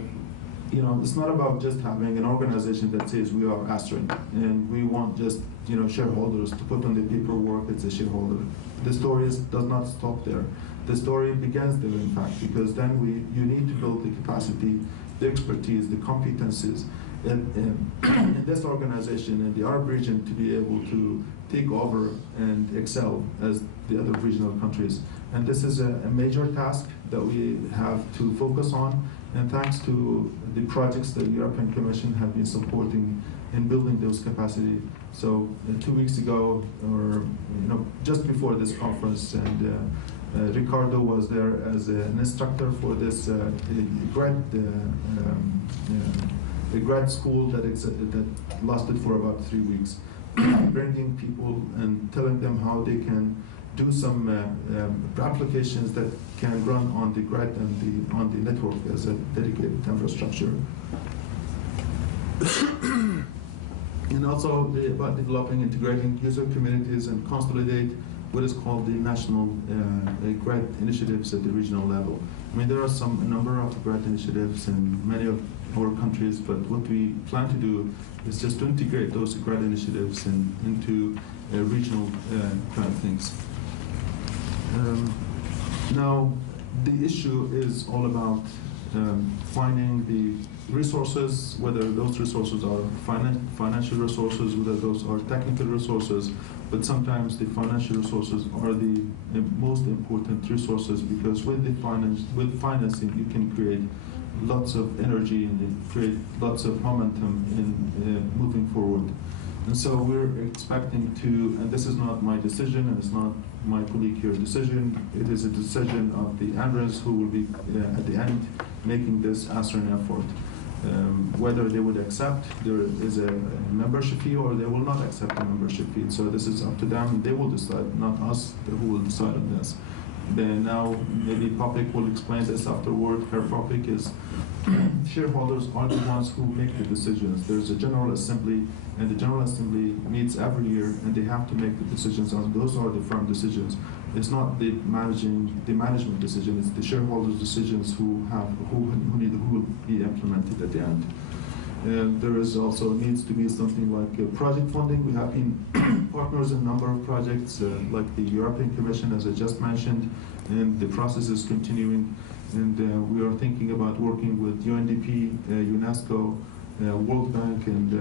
you know, it's not about just having an organization that says we are ASREN and we want just, you know, shareholders to put on the paperwork as a shareholder. The story does not stop there. The story begins there, in fact, because then you need to build the capacity, the expertise, the competencies in this organization and the Arab region to be able to take over and excel as the other regional countries. And this is a major task that we have to focus on. And thanks to the projects that the European Commission have been supporting in building those capacity. So 2 weeks ago, or just before this conference, and Ricardo was there as an instructor for this grad school that lasted for about 3 weeks, bringing people and telling them how they can do some applications that can run on the grid and on the network as a dedicated infrastructure. And also about developing, integrating user communities and consolidate what is called the national grid initiatives at the regional level. I mean, there are a number of grid initiatives in many of our countries, but what we plan to do is just to integrate those grid initiatives into regional kind of things. Now, the issue is all about finding the resources, whether those resources are financial resources, whether those are technical resources, but sometimes the financial resources are the most important resources, because with financing you can create lots of energy and create lots of momentum in moving forward. And so we're expecting to, and this is not my decision, and it's not my colleague here's decision, it is a decision of the ANRES who will be at the end making this ASREN effort. Whether they would accept there is a membership fee or they will not accept a membership fee. So this is up to them, they will decide, not us who will decide on this. Then now maybe Popik will explain this afterward. Her Popik is shareholders are the ones who make the decisions. There's a General Assembly, and the General Assembly meets every year, and they have to make the decisions. And those are the firm decisions. It's not the management decision. It's the shareholders' decisions who will be implemented at the end. There is also needs to be something like project funding. We have been partners in a number of projects, like the European Commission, as I just mentioned, and the process is continuing. And we are thinking about working with UNDP, UNESCO, World Bank, and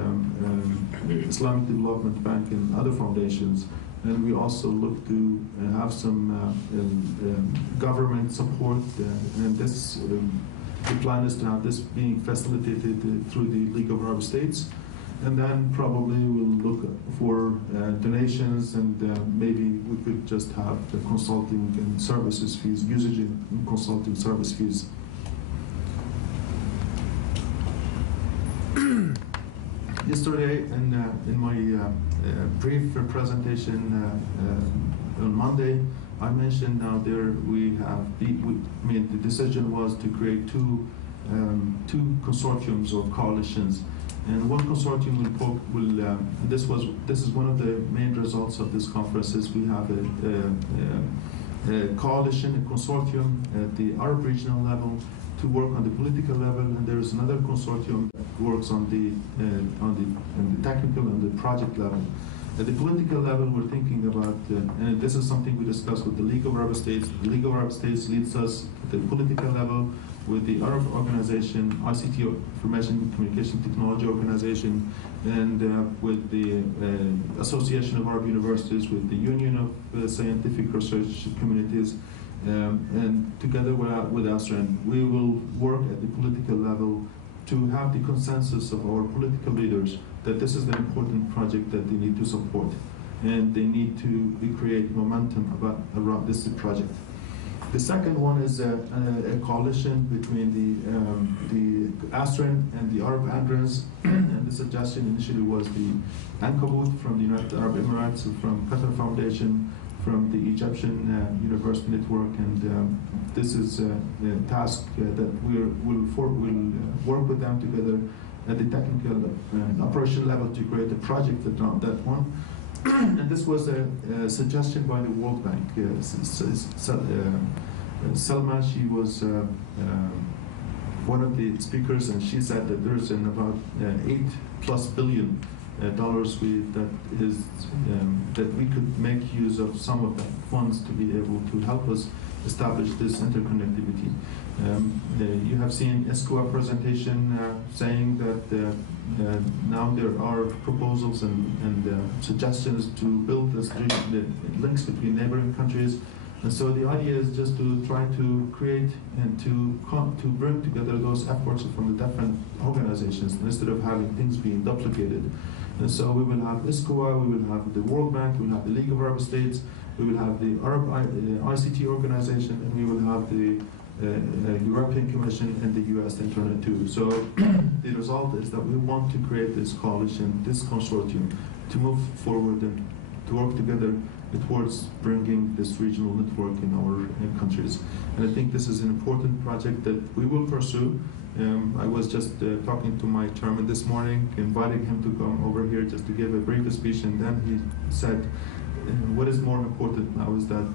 Islamic Development Bank, and other foundations and we also look to have some government support, and this the plan is to have this being facilitated through the League of Arab States, and then probably we'll look for donations, and maybe we could just have the consulting and services fees, usage in consulting service fees. Yesterday, in my brief presentation on Monday, I mentioned now there we have the decision was to create two consortiums or coalitions, and one consortium will this is one of the main results of this conference is we have a coalition, a consortium at the Arab regional level to work on the political level, and there is another consortium that works on the technical and the project level. At the political level, we're thinking about, and this is something we discussed with the League of Arab States. The League of Arab States leads us at the political level with the Arab organization, ICT, Information and Communication Technology Organization, and with the Association of Arab Universities, with the Union of Scientific Research Communities, and together with ASRAN, we will work at the political level to have the consensus of our political leaders that this is the important project that they need to support, and they need to create momentum around this project. The second one is a coalition between the ASRAN and the Arab Androns, and the suggestion initially was the Ankabut from the United Arab Emirates, from Qatar Foundation, from the Egyptian University Network, and this is a task that we'll work with them together at the technical and operational level to create a project around that one. And this was a suggestion by the World Bank. Selma, she was one of the speakers, and she said that there's about $8+ billion that we could make use of some of the funds to be able to help us establish this interconnectivity. You have seen ESCOA presentation saying that now there are proposals and suggestions to build the links between neighboring countries. And so the idea is just to try to create and to bring together those efforts from the different organizations instead of having things being duplicated. And so we will have ESCOA, we will have the World Bank, we will have the League of Arab States, we will have the Arab ICT organization, and we will have the European Commission and the US Internet too. So the result is that we want to create this coalition, this consortium, to move forward and to work together towards bringing this regional network in our countries. And I think this is an important project that we will pursue. I was just talking to my chairman this morning, inviting him to come over here just to give a brief speech, and then he said, what is more important now is that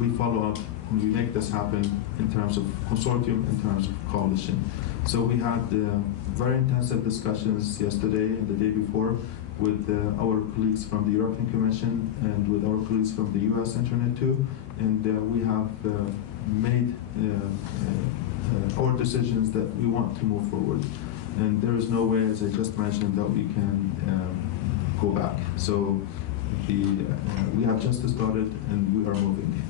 we follow up and we make this happen in terms of consortium, in terms of coalition. So we had very intensive discussions yesterday and the day before with our colleagues from the European Commission and with our colleagues from the US Internet too, and we have made our decisions that we want to move forward. And there is no way, as I just mentioned, that we can go back. So we have just started and we are moving.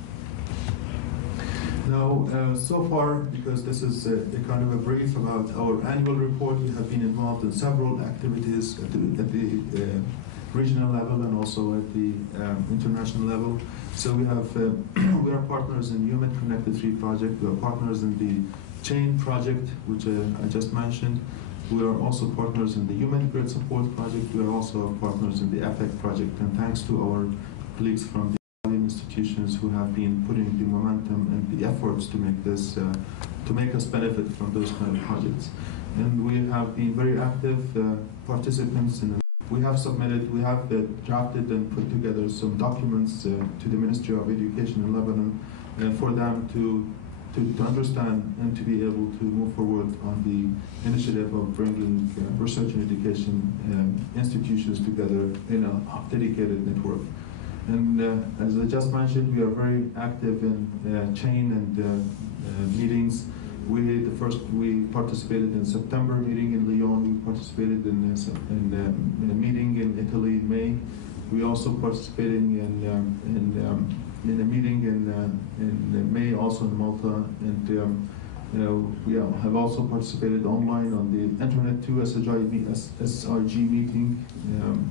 Now, so far, because this is a kind of a brief about our annual report, we have been involved in several activities at the regional level and also at the international level. So we have we are partners in Human Connected 3 project. We are partners in the Chain project, which I just mentioned. We are also partners in the Human Grid Support project. We are also partners in the EPEC project. And thanks to our colleagues from the institutions who have been putting the momentum and the efforts to make this, to make us benefit from those kind of projects. And we have been very active participants in. We have submitted, we have drafted and put together some documents to the Ministry of Education in Lebanon for them to understand and to be able to move forward on the initiative of bringing research and education institutions together in a dedicated network. And as I just mentioned, we are very active in chain and meetings. We participated in September meeting in Lyon. We participated in a meeting in Italy in May. we're also participating in a meeting in May, also in Malta, and we have also participated online on the Internet 2 SRG meeting.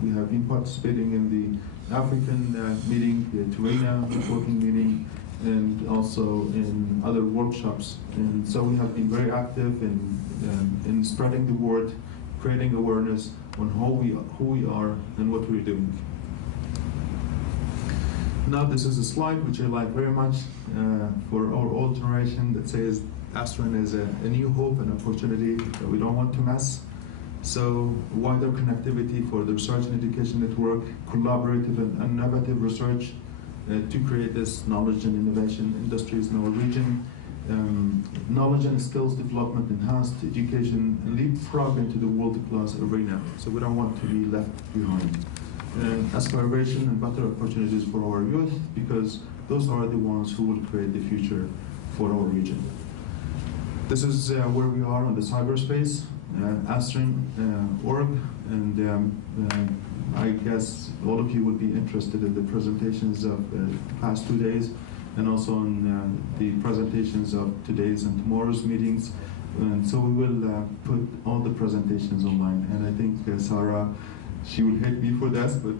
We have been participating in the African meeting, the Tuena networking meeting, and also in other workshops. And so we have been very active in spreading the word, creating awareness on who we are and what we're doing. Now this is a slide which I like very much for our old generation that says ASTRAN is a new hope and opportunity that we don't want to miss. So wider connectivity for the research and education network, collaborative and innovative research to create this knowledge and innovation industries in our region, knowledge and skills development, enhanced education, and leapfrog into the world-class arena. So we don't want to be left behind. Aspiration and better opportunities for our youth, because those are the ones who will create the future for our region. This is where we are on the cyberspace, ASTRAN.org, and I guess all of you will be interested in the presentations of the past 2 days, and also in the presentations of today's and tomorrow's meetings. And so we will put all the presentations online, and I think Sarah, she will hate me for that, but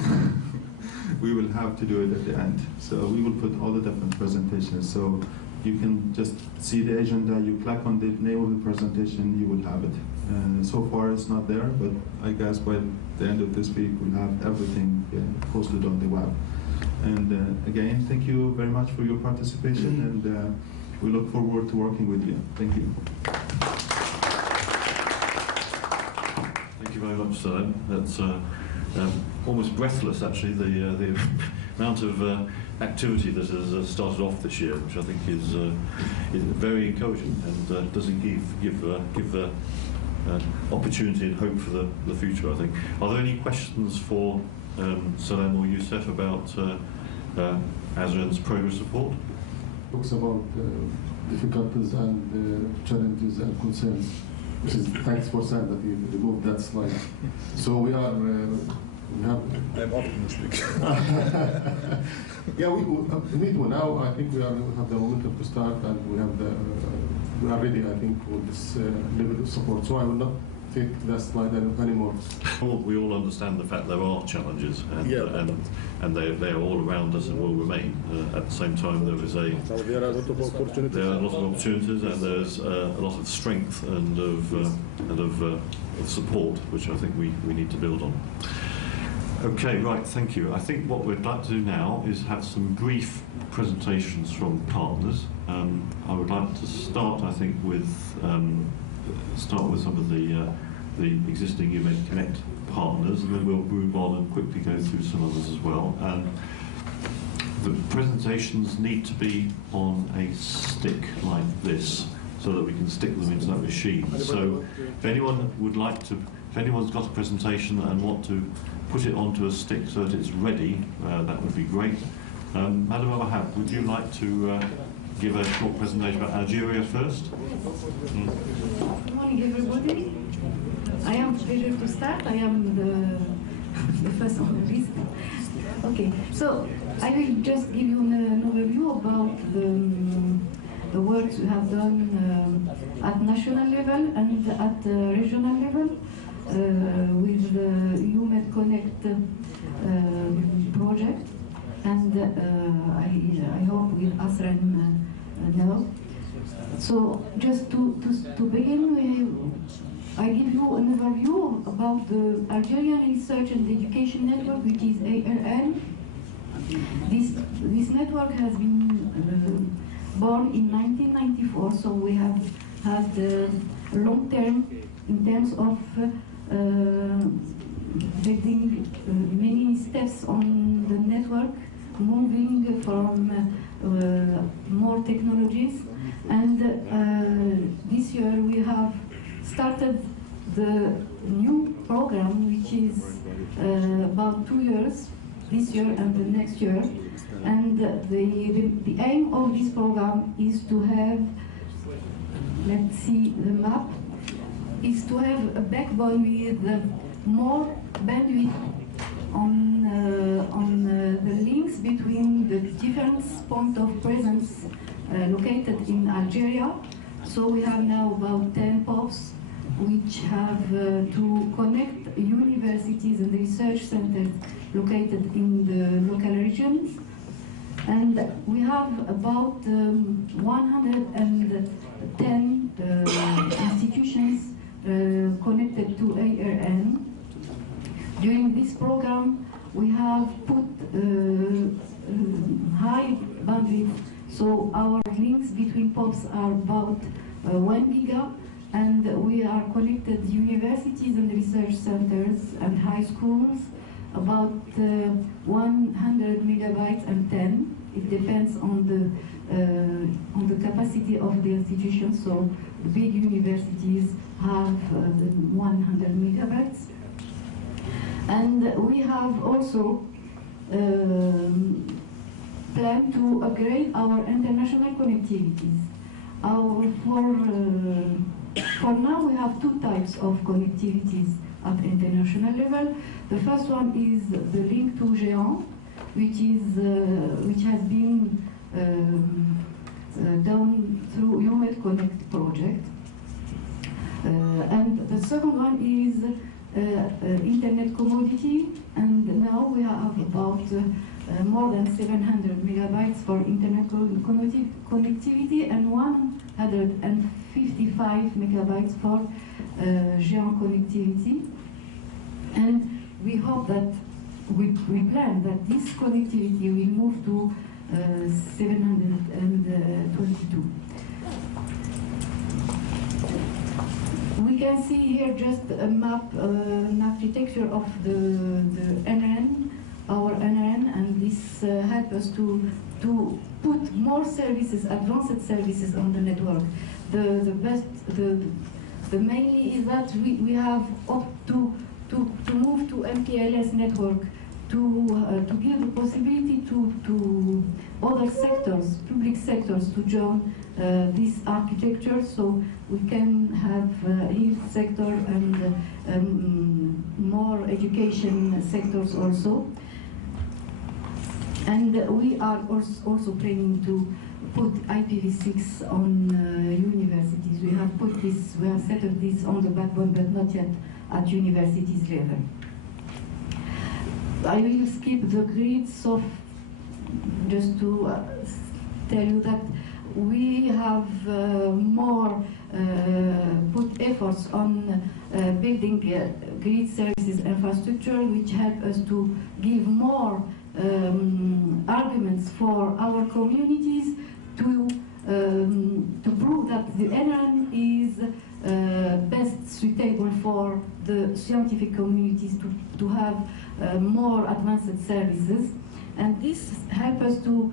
we will have to do it at the end. So we will put all the different presentations. So you can just see the agenda, you click on the name of the presentation, you will have it. So far it's not there, but I guess by the end of this week we'll have everything posted on the web. And again, thank you very much for your participation, and we look forward to working with you. Thank you. Thank you very much, Hussein. That's almost breathless, actually, the amount of activity that has started off this year, which I think is very encouraging and doesn't give opportunity and hope for the future, I think. Are there any questions for Salem or Youssef about ASRAN's progress report? Talks about difficulties and challenges and concerns. Thanks for Sam that he removed that slide. So we are. I'm optimistic. Yeah, we need to now. I think we have the momentum to start, and we are ready. I think with this level of support. So I will not take that slide anymore. We all understand the fact there are challenges, and they are all around us and will remain. At the same time, there are a lot of opportunities, and there's a lot of strength and of support, which I think we need to build on. Okay, right, thank you. I think what we'd like to do now is have some brief presentations from partners. I would like to start, I think, with some of the existing UMed Connect partners, and then we'll move on and quickly go through some others as well. And the presentations need to be on a stick like this, so that we can stick them into that machine. So if anyone would like to, if anyone's got a presentation and want to put it onto a stick so that it's ready, that would be great. Madam Al-Wahab, would you like to give a short presentation about Algeria first? Good morning, everybody. I am pleased to start. I am the first on the list. Okay, so I will just give you an overview about the work we have done at national level and at regional level with the UMed Connect project, and I hope with ASRAN now. So just to begin, I give you an overview about the Algerian Research and Education Network, which is ARN. This network has been born in 1994, so we have had long term in terms of getting many steps on the network, moving from more technologies, and this year we have started the new program, which is about 2 years, this year and the next year. And the aim of this program is to have, let's see the map, is to have a backbone with more bandwidth on the links between the different points of presence located in Algeria. So we have now about 10 POPs which have to connect universities and research centers located in the local regions. And we have about 110 institutions connected to ARN. During this program, we have put high bandwidth, so our links between POPs are about 1 giga, and we are connected universities and research centers and high schools about 100 megabytes and 10. It depends on the capacity of the institution. So the big universities have 100 megabytes. And we have also planned to upgrade our international connectivities. For now, we have two types of connectivities at international level. The first one is the link to e-AGE2011, which has been done through UMED Connect project. And the second one is internet commodity, and now we have about more than 700 megabytes for internet connectivity and 155 megabytes for e-AGE connectivity. And we hope that we plan that this connectivity will move to 722. We can see here just a map, an architecture of the NRN, our NRN, and this helps us to put more services, advanced services on the network. The mainly is that we have to move to MPLS network to give the possibility to other sectors, public sectors, to join this architecture, so we can have health sector and more education sectors also. And we are also planning to put IPv6 on universities. We have put this, we have set up this on the backbone, but not yet at universities level. I will skip the grids, so just to tell you that we have more put efforts on building grid services infrastructure, which help us to give more arguments for our communities to prove that the NRN is best suitable for the scientific communities to have more advanced services, and this helps us to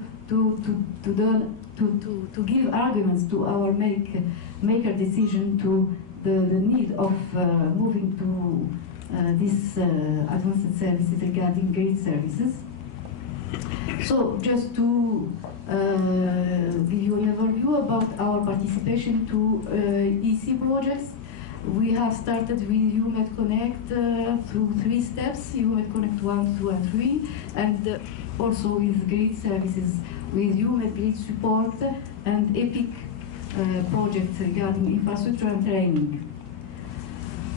give arguments to our maker decision to the need of moving to these advanced services regarding grid services. So just to give you an overview about our participation to EC projects, we have started with UMED Connect through 3 steps, UMED Connect 1, 2, and 3, and also with grid services, with UMED Grid Support and EPIC projects regarding infrastructure and training.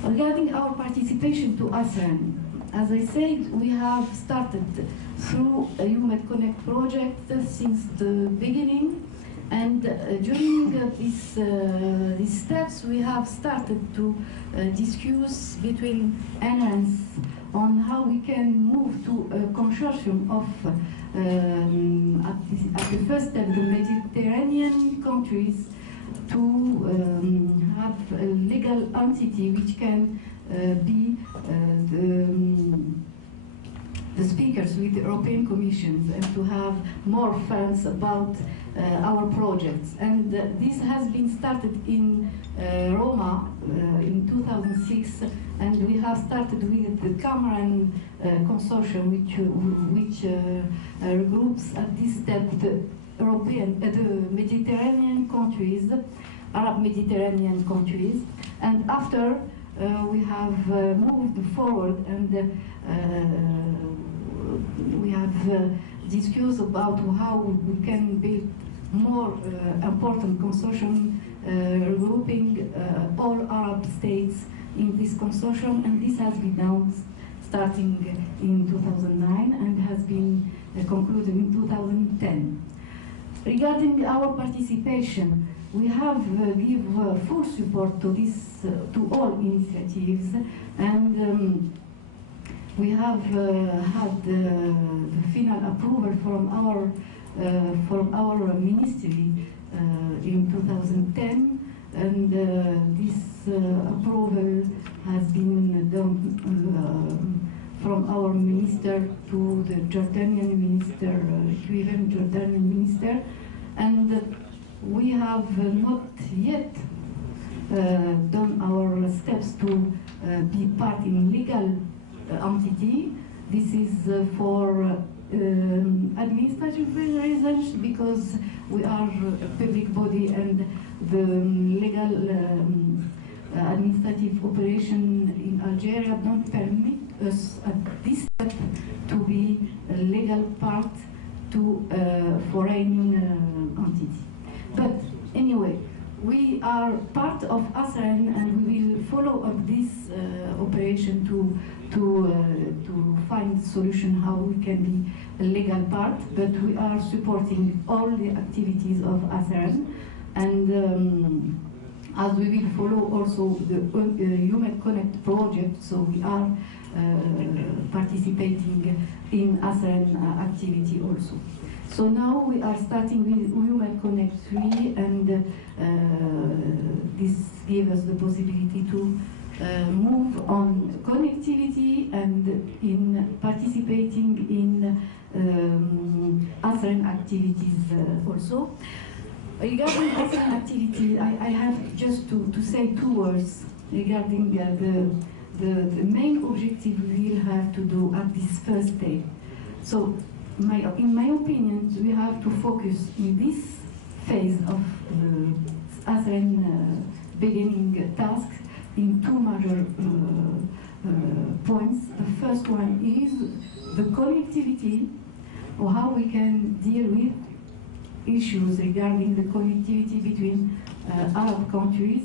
Regarding our participation to ASEAN, as I said, we have started through a UMED Connect project since the beginning, and during these steps we have started to discuss between NRNs on how we can move to a consortium of, at the first step, the Mediterranean countries to have a legal entity which can be the speakers with the European Commission, and to have more funds about our projects. And this has been started in Roma in 2006, and we have started with the Cameroon consortium, which regroups at this step the European, the Mediterranean countries, Arab Mediterranean countries, and after we have moved forward and we have discussed about how we can build more important consortium regrouping all Arab states in this consortium, and this has been done starting in 2009 and has been concluded in 2010. Regarding our participation, we have give full support to this, to all initiatives, and we have had the final approval from our ministry in 2010, and this approval has been done from our minister to the Jordanian minister, equivalent Jordanian minister, and we have not yet done our steps to be part in legal entity. This is for administrative reasons, because we are a public body and the legal administrative operation in Algeria don't permit us at this step to be a legal part to foreign entity. But anyway, we are part of ASEAN, and we will follow up this operation to find solution how we can be a legal part. But we are supporting all the activities of ASEAN, and as we will follow also the Human Connect project, so we are participating in ASEAN activity also. So now we are starting with Human Connect 3, and this gives us the possibility to move on connectivity and in participating in ASEAN activities also. Regarding ASEAN activity, I have just to say 2 words regarding the main objective we will have to do at this first day. So, in my opinion, we have to focus in this phase of ASEAN beginning task in 2 major points. The first one is the connectivity, or how we can deal with issues regarding the connectivity between Arab countries.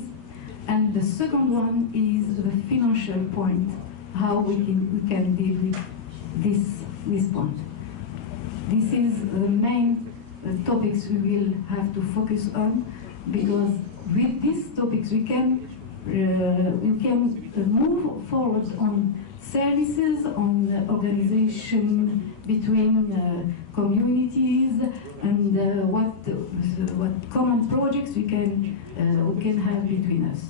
And the second one is the financial point, how we can deal with this point. This is the main topics we will have to focus on, because with these topics we can move forward on services, on organization between communities, and what common projects we can have between us.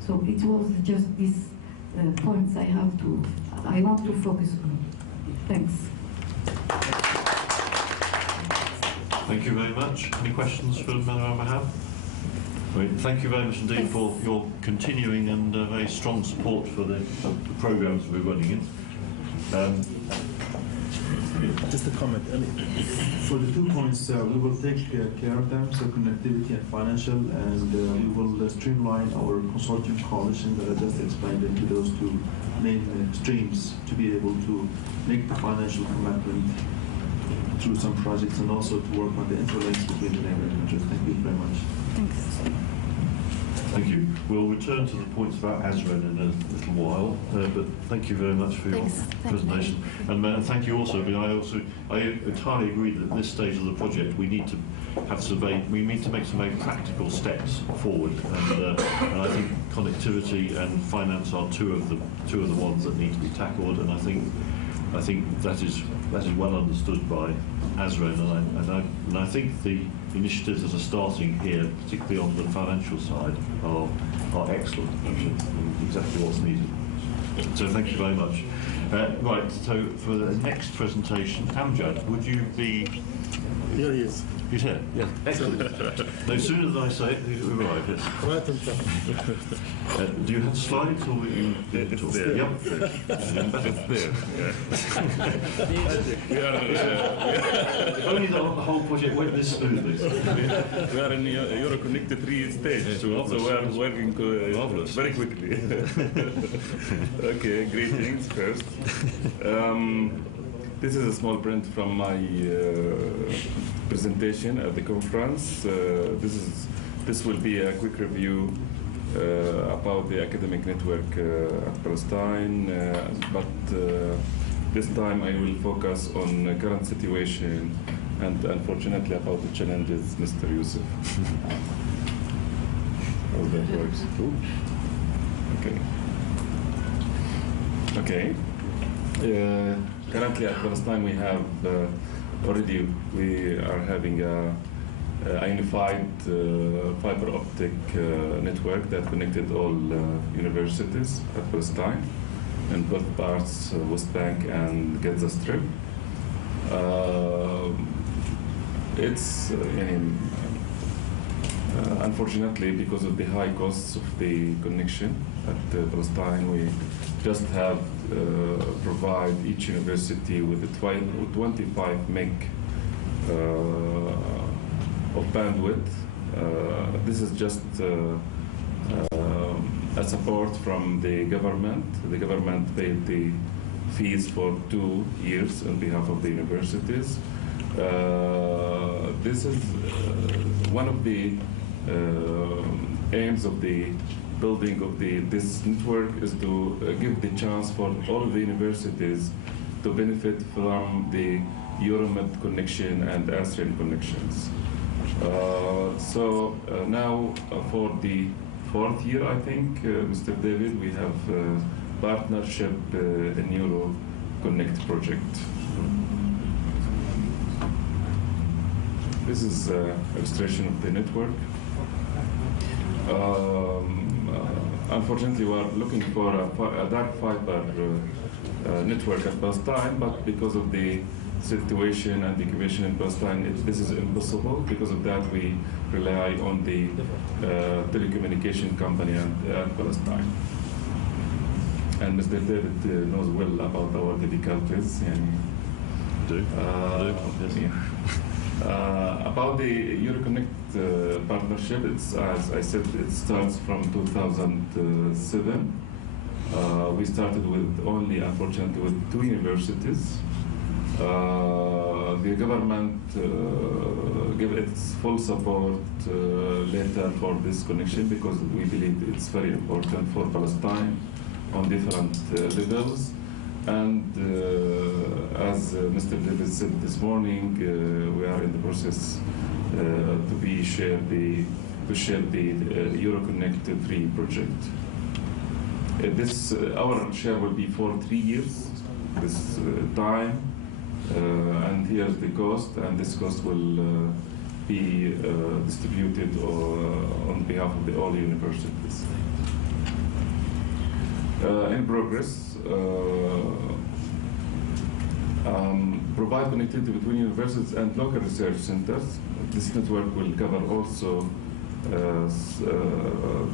So it was just these points I want to focus on. Thanks. Thank you very much. Any questions for Madam Mahab? Great. Thank you very much indeed for your continuing and very strong support for the programs we're running in. Just a comment. For the 2 points, we will take care of them, so connectivity and financial, and we will streamline our consortium coalition that I just explained into those 2 main streams to be able to make the financial commitment through some projects, and also to work on the interlinks between the neighboring countries. Thank you very much. Thanks. Thank you. We'll return to the points about ASEAN in a little while, but thank you very much for your presentation. And thank you also, because I entirely agree that at this stage of the project we need to make some very practical steps forward, and I think connectivity and finance are two of the ones that need to be tackled, and I think that is well understood by ASEAN, and I think the initiatives that are starting here, particularly on the financial side, are excellent, and exactly what's needed. So thank you very much. Right, so for the next presentation, Amjad, would you be... Here he is. He's here, yes. Excellent. No sooner than I say it, he's arrived, yes. Right on top. Do you have slides, or will you... It's there. Yep. Only the whole project went this smoothly. We are in Euroconnect 3 stage, so we are working very quickly. Okay, greetings first. This is a small print from my presentation at the conference. This will be a quick review about the academic network at Palestine, but this time I will focus on the current situation and unfortunately about the challenges, Mr. Yusuf. How that works. Okay. Okay. Currently at Palestine we have we are having a unified fiber optic network that connected all universities at Palestine in both parts, West Bank and Gaza Strip. It's unfortunately, because of the high costs of the connection at Palestine, we just have provide each university with a 25 meg of bandwidth. This is just a support from the government. The government paid the fees for 2 years on behalf of the universities. This is one of the aims of the building of this network is to give the chance for all of the universities to benefit from the Euromed connection and ASRIN connections. Now for the 4th year, I think, Mr. David, we have partnership in Euro Connect project. This is illustration of the network. Unfortunately, we are looking for a dark fiber network at Palestine, but because of the situation and the incubation in Palestine, this is impossible. Because of that, we rely on the telecommunication company at Palestine. And Mr. David knows well about our difficulties. About the Euroconnect partnership, it's, as I said, it starts from 2007. We started with only, unfortunately, with 2 universities. The government gave its full support later for this connection because we believe it's very important for Palestine on different levels. And as Mr. David said this morning, we are in the process to share the Euroconnect 3 project. Our share will be for 3 years this time, and here's the cost, and this cost will be distributed on behalf of all universities. In progress. Provide connectivity between universities and local research centers. This network will cover also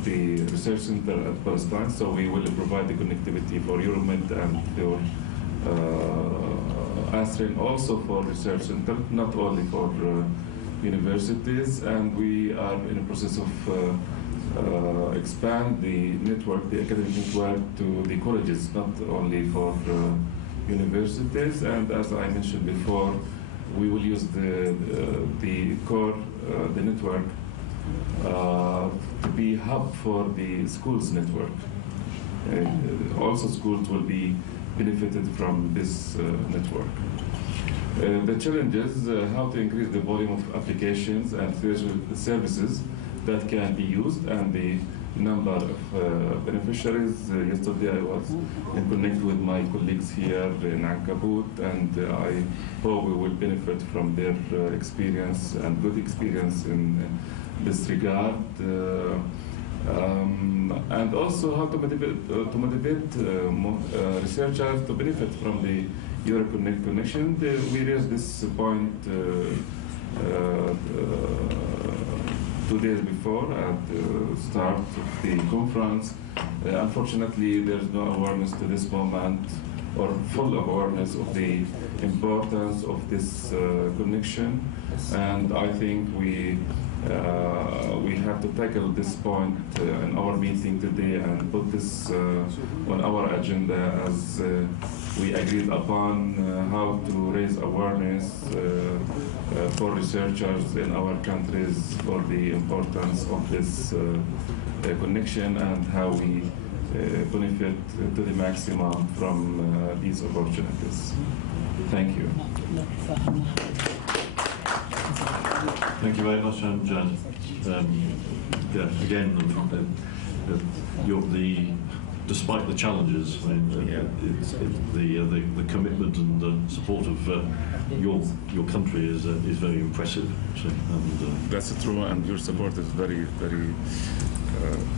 the research center at Palestine, so we will provide the connectivity for Euromed and for ASRIN, also for research center, not only for universities, and we are in the process of expand the network, the academic network, to the colleges, not only for universities. And as I mentioned before, we will use the core, the network, to be hub for the schools network. Also, schools will be benefited from this network. The challenge is how to increase the volume of applications and services that can be used, and the number of beneficiaries. Yesterday I was in connect with my colleagues here in Ankabut, and I hope we will benefit from their experience and good experience in this regard. And also how to motivate researchers to benefit from the Euroconnect connection. We raised this point 2 days before at the start of the conference. Unfortunately, there's no awareness to this moment, or full awareness of the importance of this connection. And I think we we have to tackle this point in our meeting today and put this on our agenda as we agreed upon how to raise awareness for researchers in our countries for the importance of this connection and how we benefit to the maximum from these opportunities. Thank you. Thank you very much, Jad. Yeah, again, despite the challenges, I mean, the commitment and the support of your country is very impressive. So, and, that's true, and your support is very, very.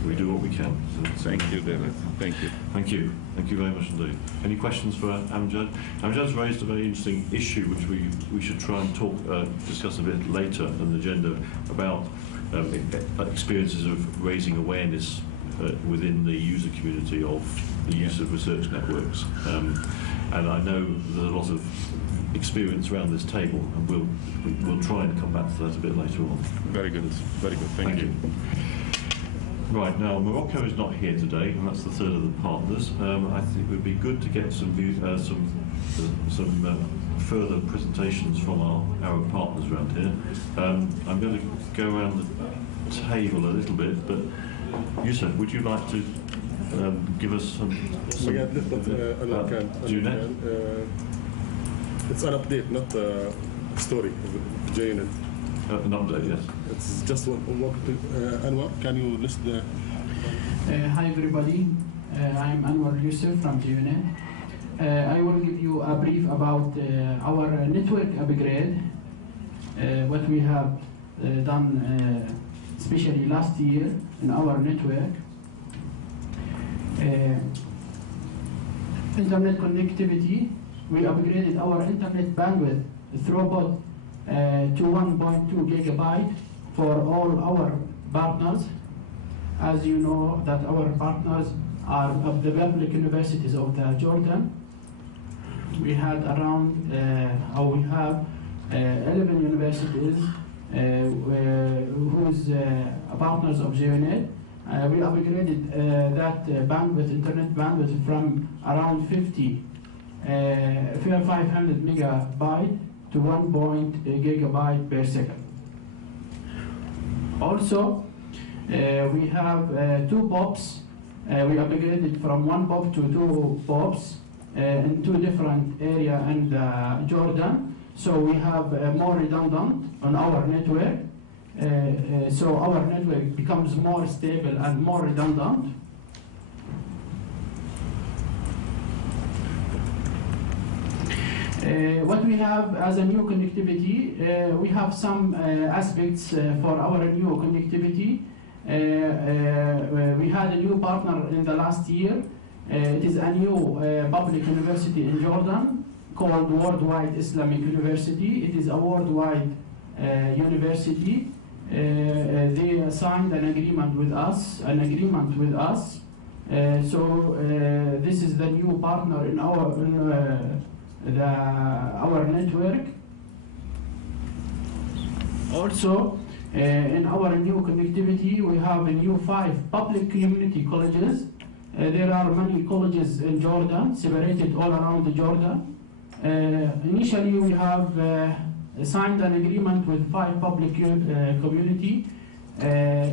We do what we can. So, thank you, David. Thank you. Thank you. Thank you very much indeed. Any questions for Amjad? Amjad's raised a very interesting issue, which we should try and discuss a bit later on the agenda about experiences of raising awareness within the user community of the use of research networks. And I know there's a lot of experience around this table, and we'll try and come back to that a bit later on. Very good. Very good. Thank you. Right, now Morocco is not here today, and that's the third of the partners. I think it would be good to get some further presentations from our Arab partners around here. I'm going to go around the table a little bit, but Yusuf, would you like to give us some it's an update, not a story. JNet. An update, yes. It's just one. Anwar, can you list the... Hi everybody, I'm Anwar Yusuf from JNet. I will give you a brief about our network upgrade, what we have done especially last year in our network. Internet connectivity, we upgraded our internet bandwidth throughput to 1.2 gigabyte for all our partners. As you know that our partners are of the public universities of the Jordan. We had around, we have 11 universities who's partners of JNet. We upgraded that bandwidth, internet bandwidth from around 500 megabyte to 1 gigabyte per second. Also, we have 2 POPs. We upgraded from 1 POP to 2 POPs in 2 different areas in Jordan. So we have more redundant on our network. So our network becomes more stable and more redundant. What we have as a new connectivity, we have some aspects for our new connectivity. We had a new partner in the last year. It is a new public university in Jordan called Worldwide Islamic University. It is a worldwide university. They signed an agreement with us, so this is the new partner in our network. Also, in our new connectivity, we have a new 5 public community colleges. There are many colleges in Jordan, separated all around Jordan. Initially, we have signed an agreement with 5 public community.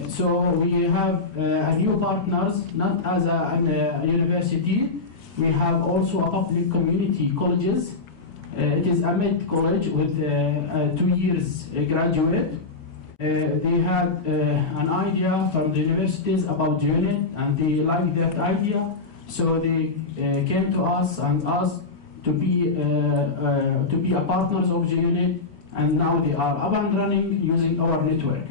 So we have a new partners, not as a university. We have also a public community colleges. It is a mid college with 2 years graduate. They had an idea from the universities about JNet, and they liked that idea. So they came to us and asked to be a partners of JNet, and now they are up and running using our network.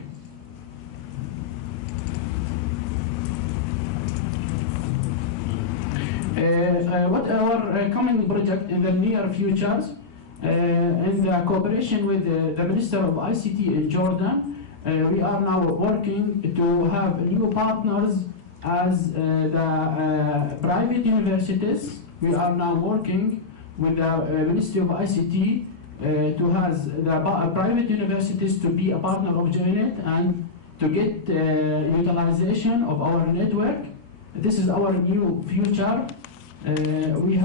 What our coming project in the near futures, in the cooperation with the Minister of ICT in Jordan, we are now working to have new partners as the private universities. We are now working with the Ministry of ICT to has the private universities to be a partner of GeoNet and to get utilization of our network. This is our new future. We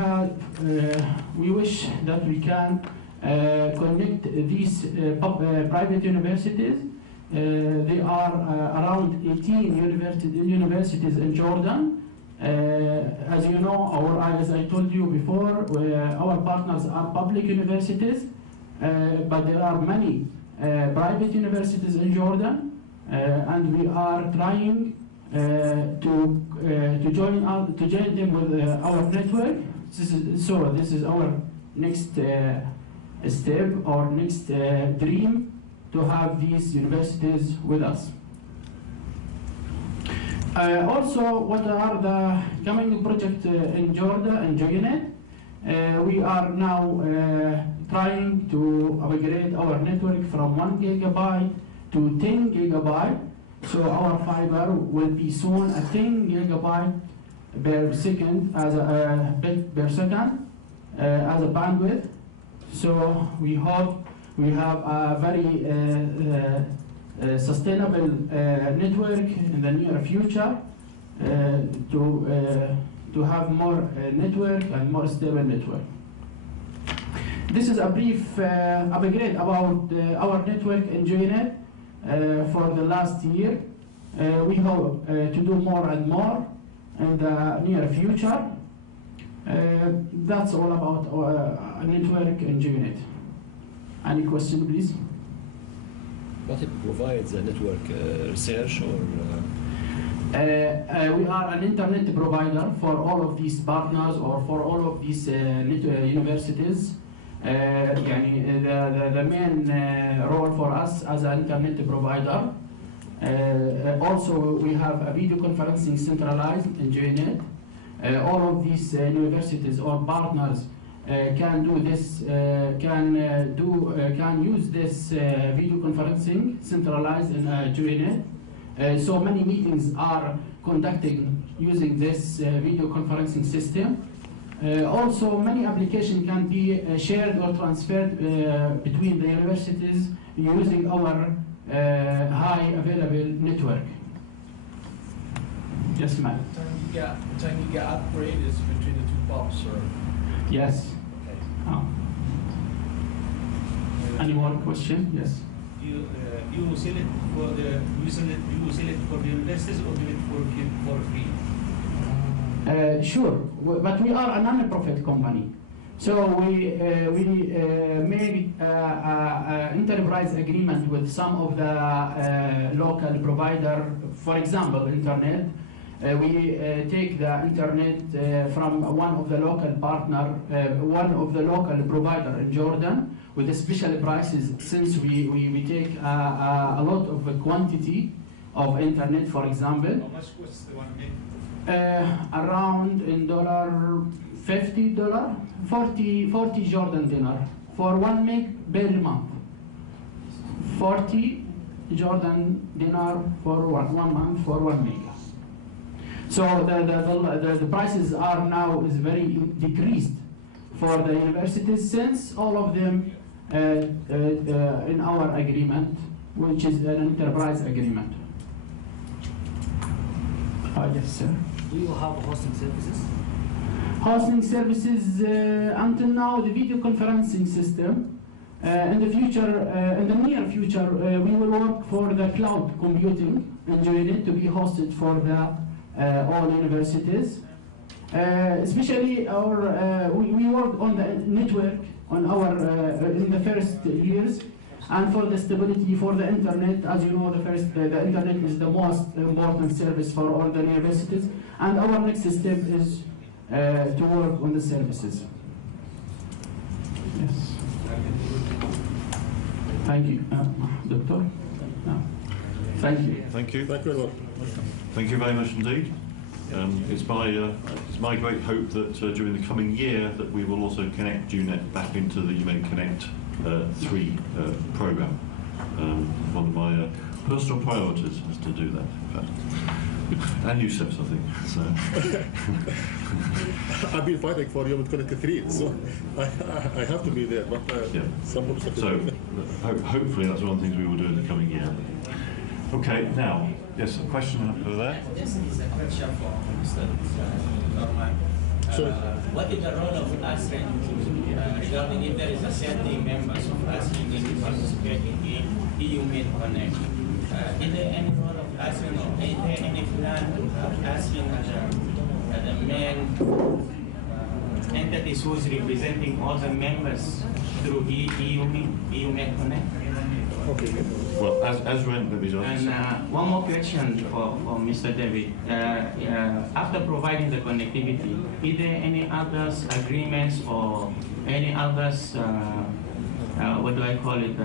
wish that we can connect these private universities. There are around 18 universities in Jordan. As you know, as I told you before, our partners are public universities, but there are many private universities in Jordan, and we are trying to join them with our network. This is our next step or next dream, to have these universities with us. Also, what are the coming projects in Jordan and GeoNet? We are now trying to upgrade our network from 1 gigabyte to 10 gigabyte. So our fiber will be soon at 10 gigabyte per second as a bit per second as a bandwidth. So we hope we have a very sustainable network in the near future to have more network and more stable network. This is a brief upgrade about our network in GeoNet for the last year. We hope to do more and more in the near future. That's all about our network in GeoNet. Any question, please? What it provides, a network research or? We are an internet provider for all of these partners or for all of these universities. The main role for us as an internet provider. Also, we have a video conferencing centralized in GeoNet. All of these universities or partners can do this, can use this video conferencing centralized in GeoNet. So many meetings are conducting using this video conferencing system. Also, many applications can be shared or transferred between the universities using our high available network. Yes, ma'am. Time you get upgrade is between the two pops, or? Yes. Okay. Oh. Any more question? Yes. You sell it for the universities or give it for free? Sure, but we are a non-profit company, so we made enterprise agreement with some of the local provider. For example, internet. We take the internet from one of the local partner, one of the local provider in Jordan with the special prices, since we take a lot of quantity of internet, for example. How much costs the 1 meg? Around in $50, 40 Jordan dinar for 1 meg per month. 40 Jordan dinar for one month for 1 meg. So the prices are now is very decreased for the universities, since all of them in our agreement, which is an enterprise agreement. Yes, sir. Do you have hosting services? Hosting services until now, the video conferencing system. In the future, in the near future, we will work for the cloud computing in GeoNet to be hosted for the all universities. Especially we work on the network on our in the first years, and for the stability for the internet. As you know, the internet is the most important service for all the universities, and our next step is to work on the services. Yes. Thank you, Doctor. No. Thank you. Thank you. Thank you very much indeed. It's my great hope that during the coming year that we will also connect GeoNet back into the UMaine Connect 3 program. One of my personal priorities is to do that, in fact. And Yusuf, I think. So. I've been fighting for Human Connect 3, so I have to be there, but some obstacles. So hopefully that's one of the things we will do in the coming year. Okay, now, yes, a question over there. This is a question for Mr. Norman. What is the role of ASREN regarding if there is a certain members of ASREN that is participating in EU-Med Connect? Is there any role of ASREN or is there any plan to have ASREN as the main entities who's representing all the members through EU-Med Connect? Okay. Well, as Ren, maybe And one more question for Mr. David. After providing the connectivity, is there any others agreements or any others, what do I call it,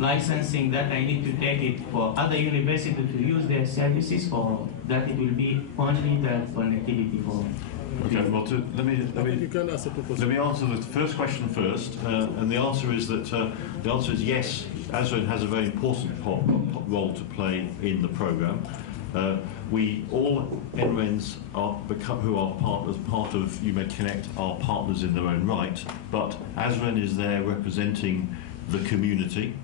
licensing that I need to take it for other universities to use their services, or that it will be only the connectivity for? Okay, well, let me answer the first question first, and the answer is that yes. ASREN has a very important role to play in the program. We all NRENs who are part of UMed Connect are partners in their own right, but ASREN is there representing the community.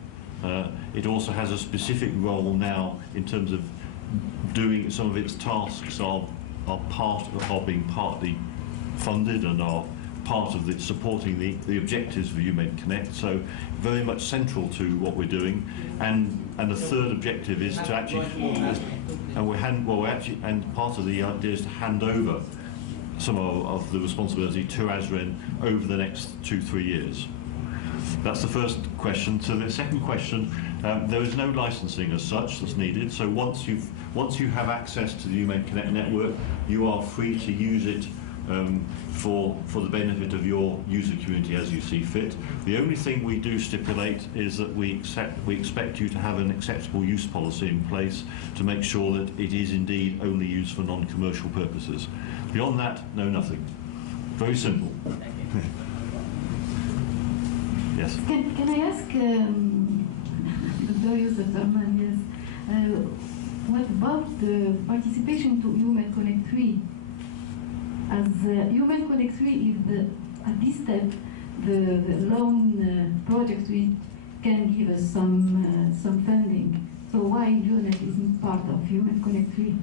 It also has a specific role now in terms of doing some of its tasks are being partly funded and are part of supporting the objectives of UMed Connect. So very much central to what we're doing. And the third objective is to actually, and part of the idea is to hand over some of the responsibility to ASREN over the next 2-3 years. That's the first question. So the second question, there is no licensing as such that's needed. So once you have access to the UMed Connect network, you are free to use it for the benefit of your user community as you see fit. The only thing we do stipulate is that we expect you to have an acceptable use policy in place to make sure that it is indeed only used for non-commercial purposes. Beyond that, no, nothing. Very simple. Yes. Can I ask Dr. Yusuf Arman, yes, what about the participation to UMed Connect 3? As UMed Connect 3 is at this step the loan project which can give us some funding. So why UNED isn't part of UMed Connect 3?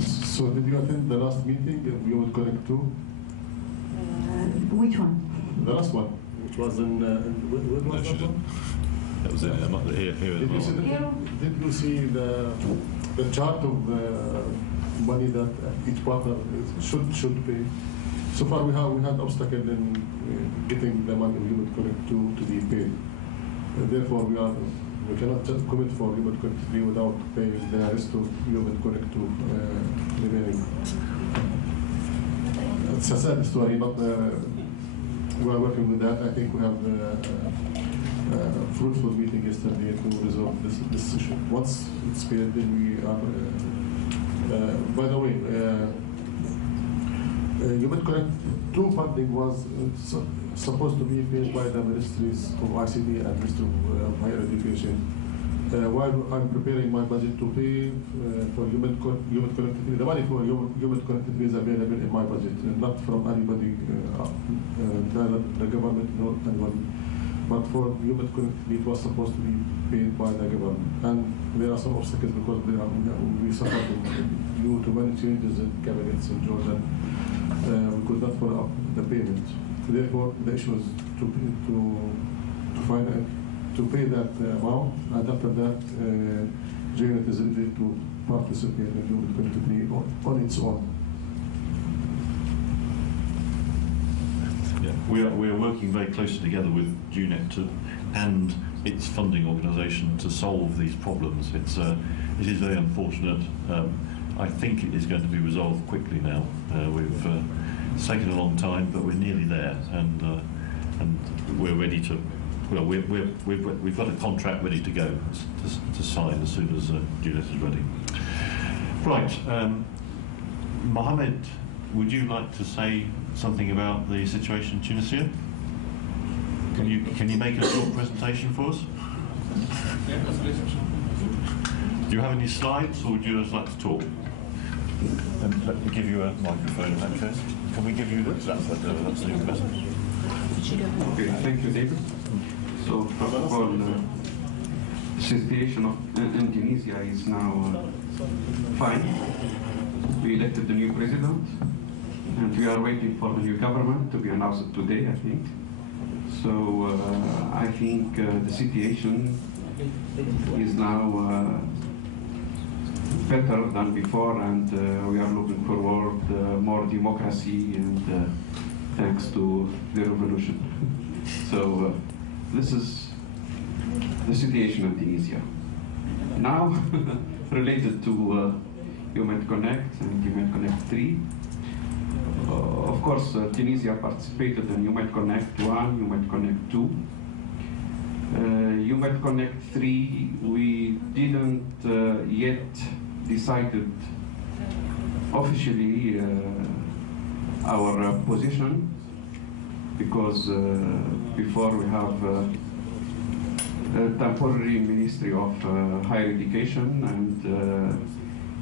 So did you attend the last meeting of UMed Connect 2? Which one? The last one, which was in when was that one? That was here. Did you see the chart of money that each partner should pay? So far, we had obstacle in getting the money of UMed Connect 2 to be paid. Therefore, we cannot just commit for UMed Connect 3 without paying the rest of UMed Connect 2 remaining. It's a sad story, but we are working with that. I think we have a fruitful meeting yesterday to resolve this issue. Once it's paid, then we are. By the way, UMed Connect 2 funding was supposed to be paid by the ministries of ICT and Ministry of Higher Education. While I'm preparing my budget to pay for UMed Connect 3, the money for UMed Connect 3 is available in my budget, not from anybody, neither the government nor anyone. But for UMed Connect 3, it was supposed to be paid by the government. And there are some obstacles because we suffered due to many changes in cabinets in Jordan. We could not follow up the payment. Therefore, the issue is to pay that amount, and after that, JUNET is ready to participate in UMed Connect 3 on its own. Yeah, we are working very closely together with JUNET and its funding organisation to solve these problems. It is very unfortunate. I think it is going to be resolved quickly now. It's taken a long time, but we're nearly there, and we're ready to. Well, we've got a contract ready to go to sign as soon as JUNET is ready. Right, Mohammed, would you like to say something about the situation in Tunisia? Can you make a short presentation for us? Do you have any slides, or would you just like to talk? And let me give you a microphone in that case. Can we give you that? That's the new message. Okay, thank you, David. So first of all, the situation in Tunisia is now fine. We elected the new president, and we are waiting for the new government to be announced today, I think. So I think the situation is now better than before, and we are looking forward more democracy and thanks to the revolution. So this is the situation in Tunisia. Now, related to Human Connect and Human Connect 3, of course, Tunisia participated in Human Connect 1, Human Connect 2. Human Connect 3, we didn't yet decided officially our position, because before we have a temporary Ministry of Higher Education, and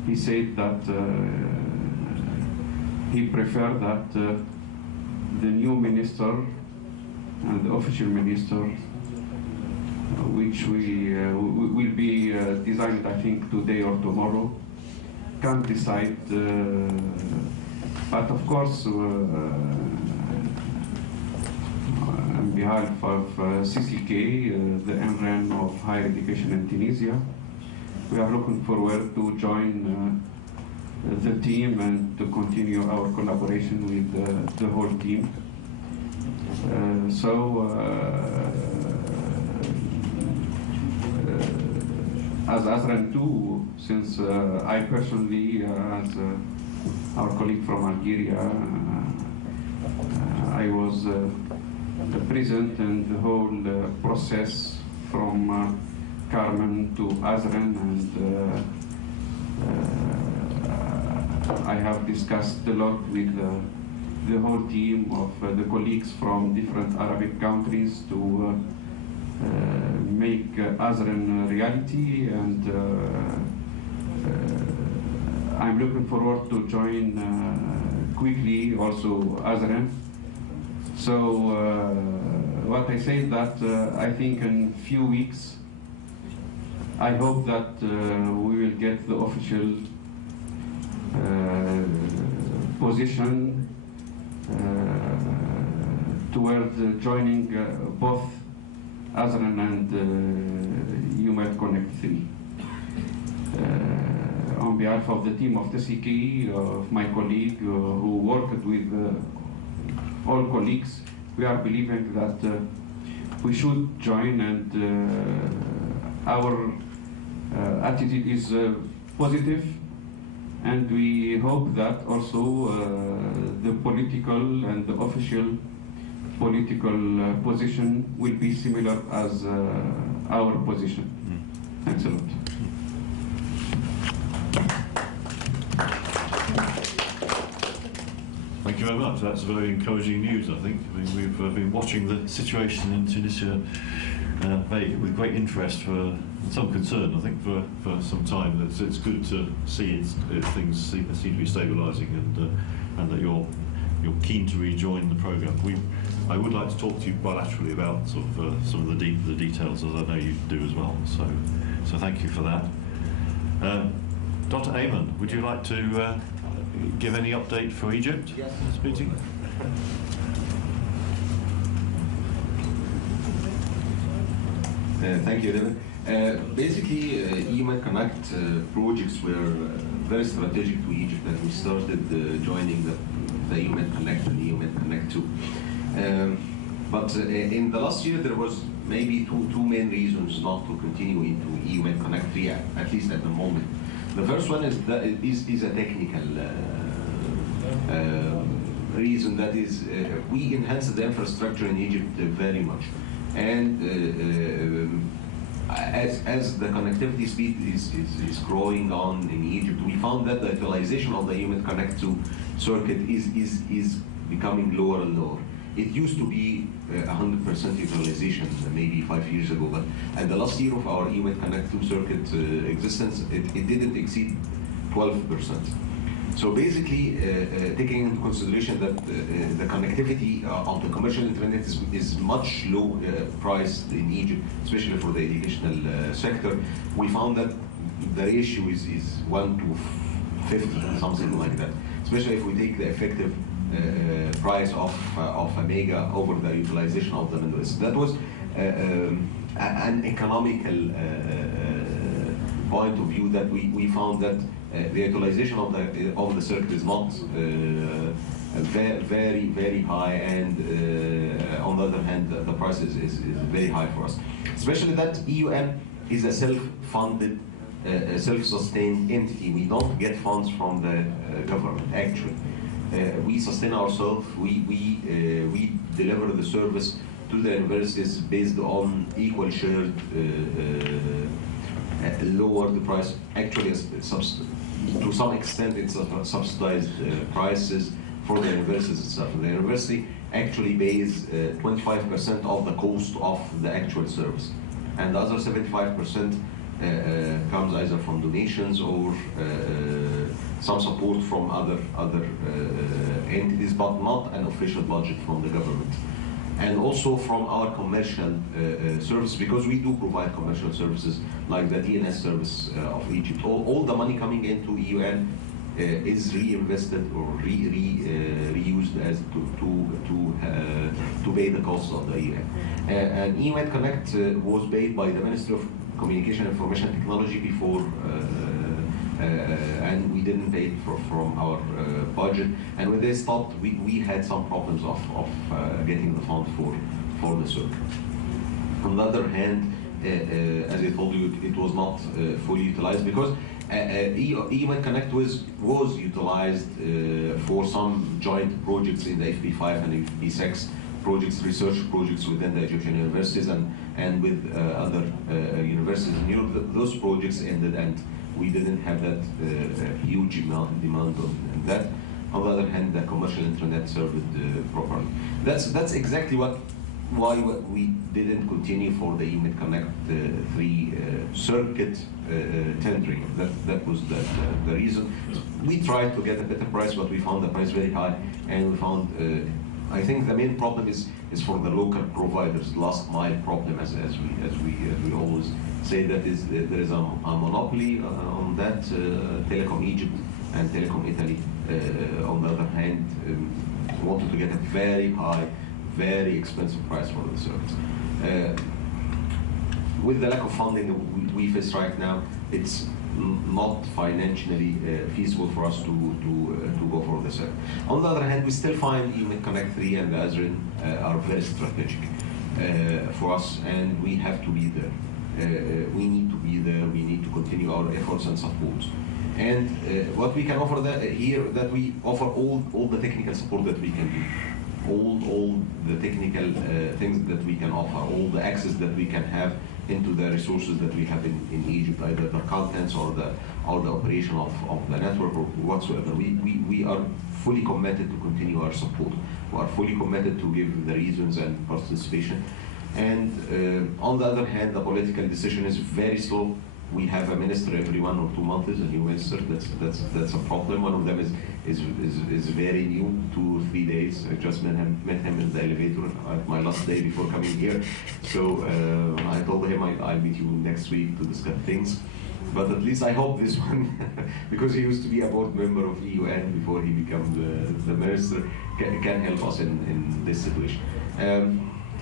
he said that he preferred that the new minister and the official minister, which will be designed, I think, today or tomorrow, can decide. But of course, on behalf of CCK, the MRAN of Higher Education in Tunisia, we are looking forward to join the team and to continue our collaboration with the whole team. As Azran too, since I personally, as our colleague from Algeria, I was present in the whole process from Carmen to Azran, and I have discussed a lot with the whole team of the colleagues from different Arabic countries to make Azran a reality, and I'm looking forward to join quickly also Azran. So what I say is that I think in few weeks, I hope that we will get the official position toward joining both Azran and UMED Connect 3. On behalf of the team of TCK, of my colleague who worked with all colleagues, we are believing that we should join, and our attitude is positive, and we hope that also the political and the official political position will be similar as our position. Thanks a lot. Thank you very much. That's very encouraging news, I think. I mean, we've been watching the situation in Tunisia with great interest for some concern, I think, for some time. It's good to see things seem to be stabilising, and that you're keen to rejoin the programme. I would like to talk to you bilaterally about sort of some of the details, as I know you do as well. So thank you for that. Dr. Amman, would you like to give any update for Egypt? Yes. This meeting? Thank you, David. Basically, EMA Connect projects were very strategic to Egypt, and we started joining the EMA Connect and EMA Connect 2. But in the last year, there was maybe two main reasons not to continue into EMA Connect 3, at least at the moment. The first one is that it is a technical reason, that is, we enhanced the infrastructure in Egypt very much. And as the connectivity speed is growing on in Egypt, we found that the utilization of the Human Connect 2 circuit is becoming lower and lower. It used to be 100% utilization maybe 5 years ago, but at the last year of our EUMET Connect 2 circuit existence, it didn't exceed 12%. So basically, taking into consideration that the connectivity on the commercial internet is much low priced in Egypt, especially for the educational sector, we found that the ratio is 1 to 50, something like that. Especially if we take the effective price of a mega over the utilization of the minerals. That was an economical point of view that we found that the utilization of the circuit is not very high, and on the other hand, the price is very high for us. Especially that EUM is a self-funded, self-sustained entity. We don't get funds from the government, actually. We sustain ourselves, we deliver the service to the universities based on equal shared, lower the price. Actually, to some extent, it's subsidized prices for the universities itself. The university actually pays 25% of the cost of the actual service, and the other 75% comes either from donations or some support from other entities, but not an official budget from the government. And also from our commercial service, because we do provide commercial services like the DNS service of Egypt. All the money coming into EUN is reinvested or reused as to pay the costs of the EUN. And EUN Connect was paid by the Ministry of Communication and Information Technology before, and we didn't pay it from our budget. And when they stopped, we had some problems of getting the fund for the circuit. On the other hand, as I told you, it was not fully utilized because EUMET Connect was utilized for some joint projects in the FP5 and FP6 projects, research projects within the Egyptian universities and with other universities in Europe. Those projects ended, and we didn't have that huge demand on that. On the other hand, the commercial internet served properly. That's exactly why we didn't continue for the EUMET Connect 3 circuit tendering. That was the reason. We tried to get a better price, but we found the price very high, and we found I think the main problem is for the local providers, last mile problem, as we always say, that there is a monopoly on that. Telecom Egypt and Telecom Italy, on the other hand, wanted to get a very high, very expensive price for the service. With the lack of funding we face right now, it's not financially feasible for us to go for this. On the other hand, we still find EUMET Connect 3 and the AGE2011 are very strategic for us, and we have to be there. We need to be there. We need to continue our efforts and support. And what we can offer here, that we offer all the technical support that we can do. All the technical things that we can offer, all the access that we can have into the resources that we have in Egypt, either the contents or the operation of the network or whatsoever. We are fully committed to continue our support. We are fully committed to give the reasons and participation. And on the other hand, the political decision is very slow. We have a minister every 1 or 2 months, a new minister. That's a problem. One of them is very new, 2 or 3 days. I just met him in the elevator at my last day before coming here. So I told him I'll meet you next week to discuss things. But at least I hope this one, because he used to be a board member of EUN before he became the minister, can help us in this situation.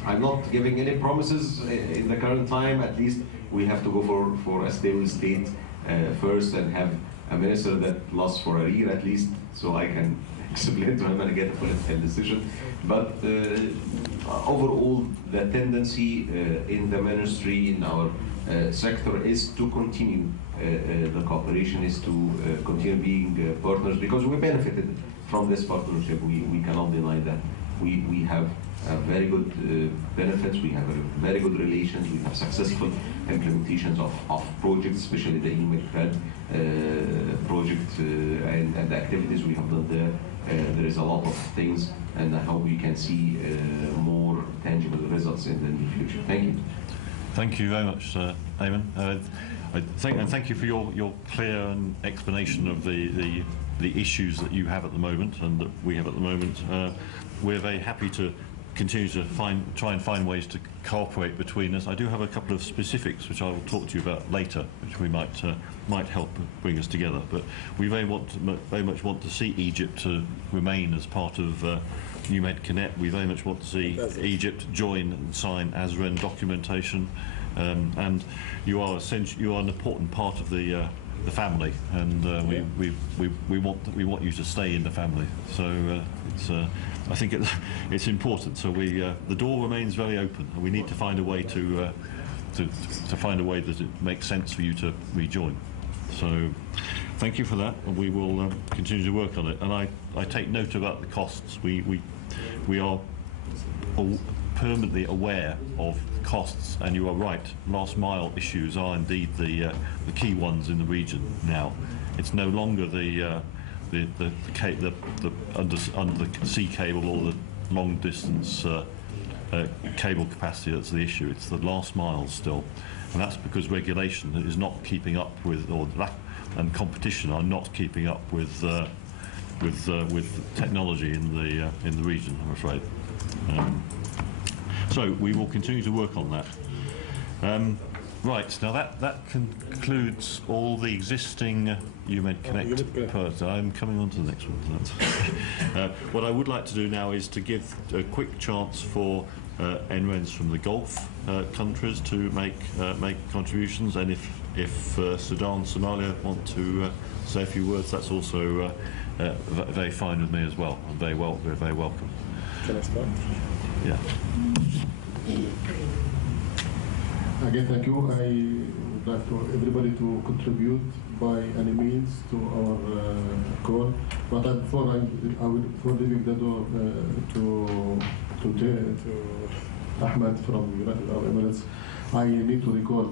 I'm not giving any promises in the current time. At least we have to go for a stable state first and have a minister that lasts for a year at least, so I can explain to him and get a political decision. But overall, the tendency in the ministry, in our sector, is to continue the cooperation, is to continue being partners, because we benefited from this partnership. We cannot deny that. We have very good benefits, we have very good relations, we have successful implementations of projects, especially the EUMET project and the activities we have done there there is a lot of things, and I hope we can see more tangible results in the near future. Thank you. Thank you very much, Ayman. Thank you for your clear explanation of the issues that you have at the moment and that we have at the moment. We're very happy to continue to try and find ways to cooperate between us. I do have a couple of specifics which I will talk to you about later, which we might help bring us together. But we very much want to see Egypt to remain as part of UMed Connect. We very much want to see Egypt join and sign ASREN documentation, and you are an important part of the family, and we want you to stay in the family. So I think it's important. So the door remains very open, and we need to find a way to find a way that it makes sense for you to rejoin. So thank you for that, and we will continue to work on it. And I take note about the costs. We are permanently aware of costs, and you are right. Last mile issues are indeed the key ones in the region now. It's no longer the under the sea cable or the long distance cable capacity that's the issue. It's the last mile still, and that's because regulation is not keeping up with, and competition are not keeping up with technology in the region, I'm afraid. So we will continue to work on that. Right, now that concludes all the existing UMed Connect parts. I'm coming on to the next one. What I would like to do now is to give a quick chance for NRENs from the Gulf countries to make contributions, and if Sudan, Somalia want to say a few words, that's also very fine with me as well. We're very welcome. Can I start? Yeah. Again, thank you. I would like to everybody to contribute by any means to our call. But before leaving the door to Ahmed from the United Arab Emirates, I need to recall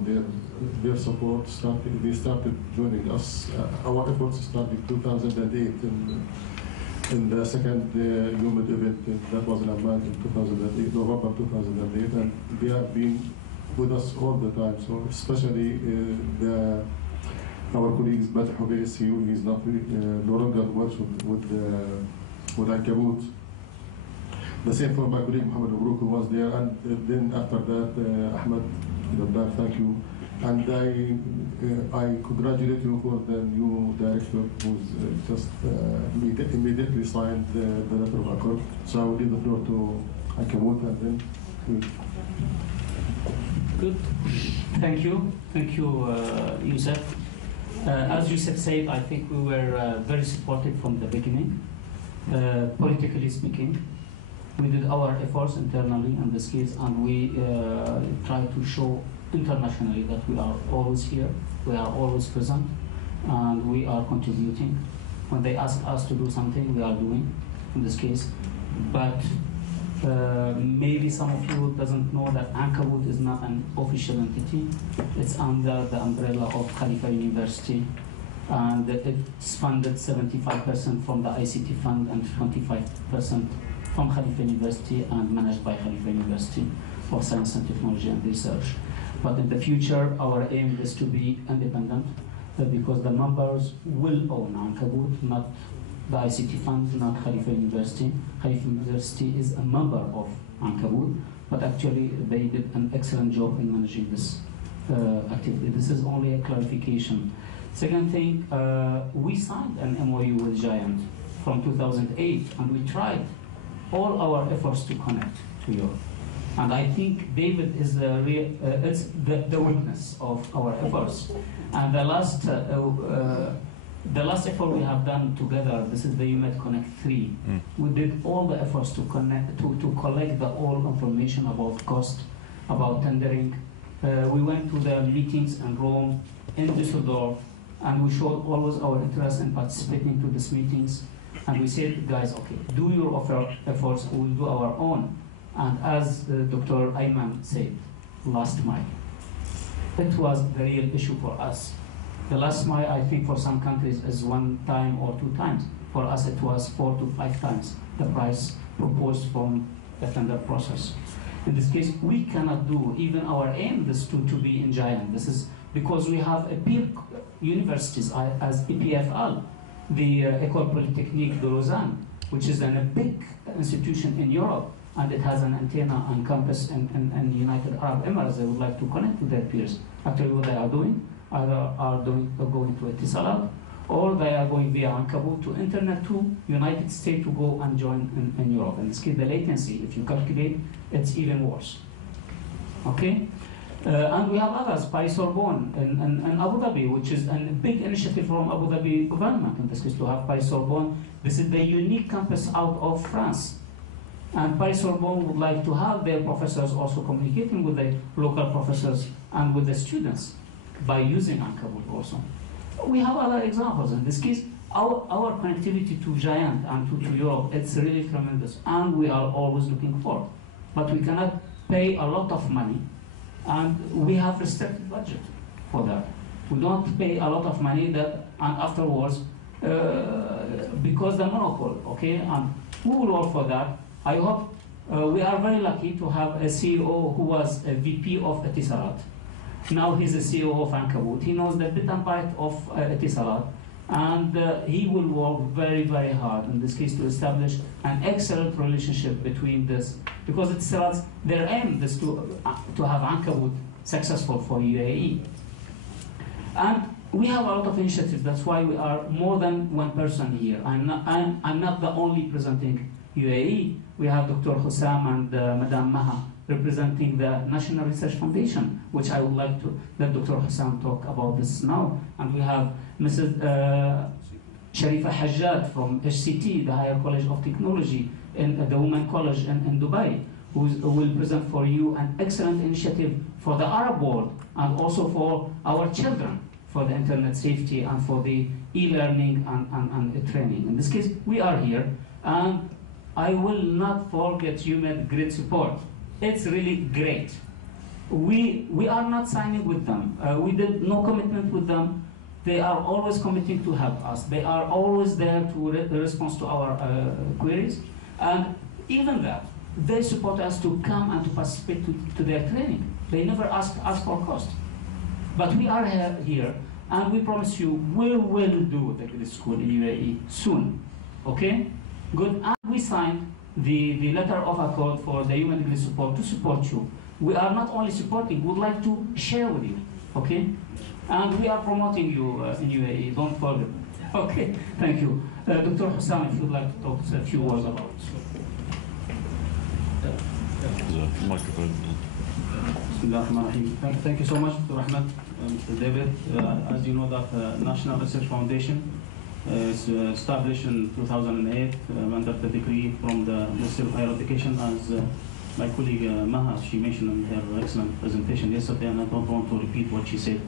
their support. They started joining us. Our efforts started in 2008 in the second UMed event that was in Amman in 2008, November 2008, and they have been with us all the time. So especially our colleagues, Batih Hubeis, he is not no longer works with Ankabut. The same for my colleague Mohammed Obruk, who was there, and then after that, Ahmed, thank you. And I congratulate you for the new director who's just immediately signed the letter of accord. So I will give the floor to Ankabut, and then Good. Thank you. Thank you, Youssef. As Youssef said, I think we were very supportive from the beginning. Politically speaking, we did our efforts internally in this case, and we try to show internationally that we are always here, we are always present, and we are contributing. When they ask us to do something, we are doing, in this case. But maybe some of you doesn't know that Ankabut is not an official entity. It's under the umbrella of Khalifa University, and it's funded 75% from the ICT fund and 25% from Khalifa University, and managed by Khalifa University for Science and Technology and Research. But in the future, our aim is to be independent, because the members will own Ankabut, not the ICT fund, not Khalifa University. Khalifa University is a member of Ankabut, but actually they did an excellent job in managing this activity. This is only a clarification. Second thing, we signed an MOU with Giant from 2008, and we tried all our efforts to connect to Europe. And I think David is the witness of our efforts. And the last effort we have done together, this is the UMed Connect 3. We did all the efforts to connect, to collect the all information about cost, about tendering. We went to the meetings in Rome, in Düsseldorf, and we showed always our interest in participating to these meetings. And we said, guys, okay, do your efforts, we'll do our own. And as Dr. Ayman said, last mile. It was the real issue for us. The last mile, I think, for some countries is 1 time or 2 times. For us, it was 4 to 5 times the price proposed from the tender process. In this case, we cannot do, even our aim is to be in Giant. This is because we have a peer universities as EPFL, the École Polytechnique de Lausanne, which is a big institution in Europe, and it has an antenna on campus in the United Arab Emirates. They would like to connect with their peers. Actually, what they are doing, either are going to Etisalat, or they are going via Ankabut to Internet to United States to go and join in Europe. In this case, the latency, if you calculate, it's even worse. Okay? And we have others, Sorbonne in Abu Dhabi, which is a big initiative from Abu Dhabi government, in this case, to have Sorbonne. This is the unique campus out of France. And Sorbonne would like to have their professors also communicating with the local professors and with the students by using Ankabut also. We have other examples. In this case, our connectivity to Giant and to Europe, it's really tremendous, and we are always looking for. But we cannot pay a lot of money, and we have restricted budget for that. We don't pay a lot of money that, and afterwards, because the monopoly, okay, and we will work for that. I hope we are very lucky to have a CEO who was a VP of Etisalat. Now he's a CEO of Ankabut. He knows the bit and byte of Etisalat, and he will work very, very hard in this case to establish an excellent relationship between this, because Etisalat, their aim is to have Ankabut successful for UAE. And we have a lot of initiatives. That's why we are more than one person here. I'm not the only presenting UAE. We have Dr. Hussein and Madame Maha representing the National Research Foundation, which I would like to let Dr. Hussein talk about this now. And we have Mrs. Sharifa Hajjat from HCT, the Higher College of Technology, in the Women College in Dubai, who will present for you an excellent initiative for the Arab world and also for our children, for the internet safety and for the e-learning and training. In this case, we are here, and I will not forget you made great support. It's really great. We are not signing with them. We did no commitment with them. They are always committing to help us. They are always there to respond to our queries. And even that, they support us to come and to participate to their training. They never ask us for cost. But we are here, and we promise you we will do the Grid School in UAE soon. Okay? Good. And we signed the letter of accord for the human degree support to support you. We are not only supporting, we would like to share with you. Okay? And we are promoting you in UAE, don't forget. Okay, thank you. Dr. Hussein, if you'd like to talk a few words about it. Microphone. Thank you so much, Dr. Ahmed, Mr. David. As you know, that National Research Foundation is established in 2008 under the decree from the Ministry of Higher Education, as my colleague Maha, she mentioned in her excellent presentation yesterday, and I don't want to repeat what she said.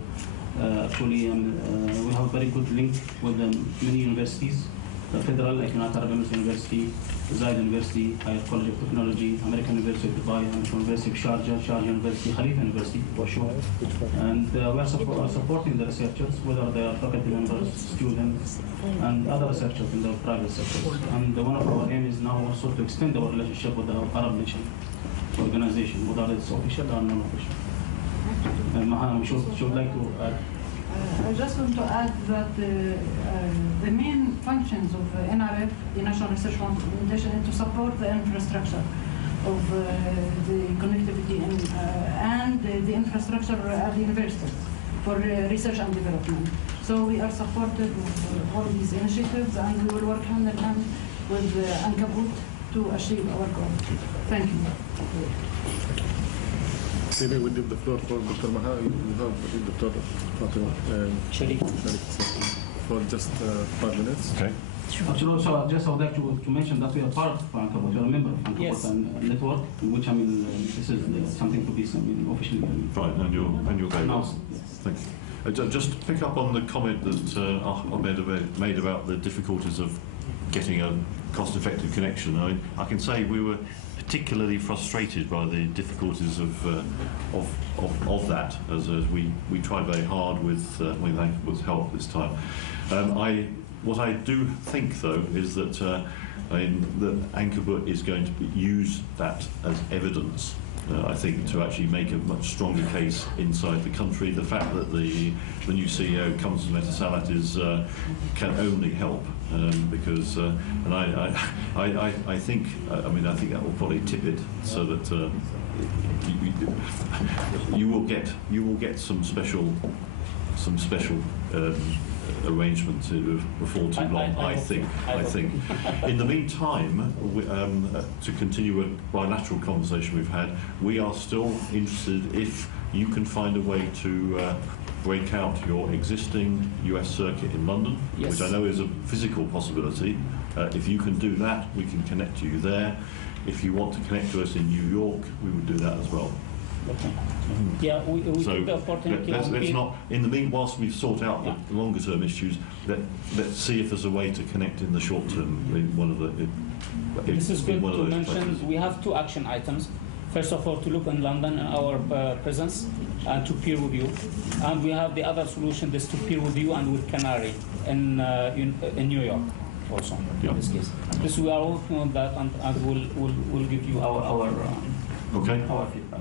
Actually, we have a very good link with many universities, the Federal, like United Arab Emirates University, Zayed University, Higher College of Technology, American University of Dubai, American University of Sharjah University, Khalifa University, for sure. And we are supporting the researchers, whether they are faculty members, students, and other researchers in the private sector. And one of our aims is now also to extend our relationship with the Arab nation organization, whether it's official or non-official. And Maha, we should like to add. I just want to add that the main functions of NRF, the National Research Foundation, is to support the infrastructure of the connectivity and the infrastructure at the universities for research and development. So we are supportive of all these initiatives, and we will work hand in hand with Ankabut to achieve our goal. Thank you. Maybe we leave the floor for Dr. Maha. You have Dr. Fatima Sharif for just 5 minutes. Okay. Actually, also, I would like to mention that we are part of Ankabut. We are a member of Ankabut network, which this is something to be officially. Right, and you'll go. Now, thank you. Just to pick up on the comment that Ahmed made about the difficulties of getting a cost-effective connection. I can say we were particularly frustrated by the difficulties of that, as we tried very hard with Ankabut's help this time. what I do think, though, is that that Ankara is going to use that as evidence. I think to actually make a much stronger case inside the country. The fact that the new CEO comes to Metasalat can only help because, and I think I think that will probably tip it so that you will get some special arrangement before too long. I think. In the meantime, to continue a bilateral conversation we've had, we are still interested if you can find a way to break out your existing US circuit in London, yes, which I know is a physical possibility. If you can do that, we can connect you there. If you want to connect to us in New York, we would do that as well. Okay. Yeah, we so took the opportunity. let's not, in the mean, whilst we sort out the longer term issues, let's see if there's a way to connect in the short term. In one of the. This is good to mention. Places. We have 2 action items. First of all, to look in London and our presence and to peer review, and we have the other solution, this to peer review and with Canary in New York also. In this case, this we are working on that, and we'll give you our okay. our feedback.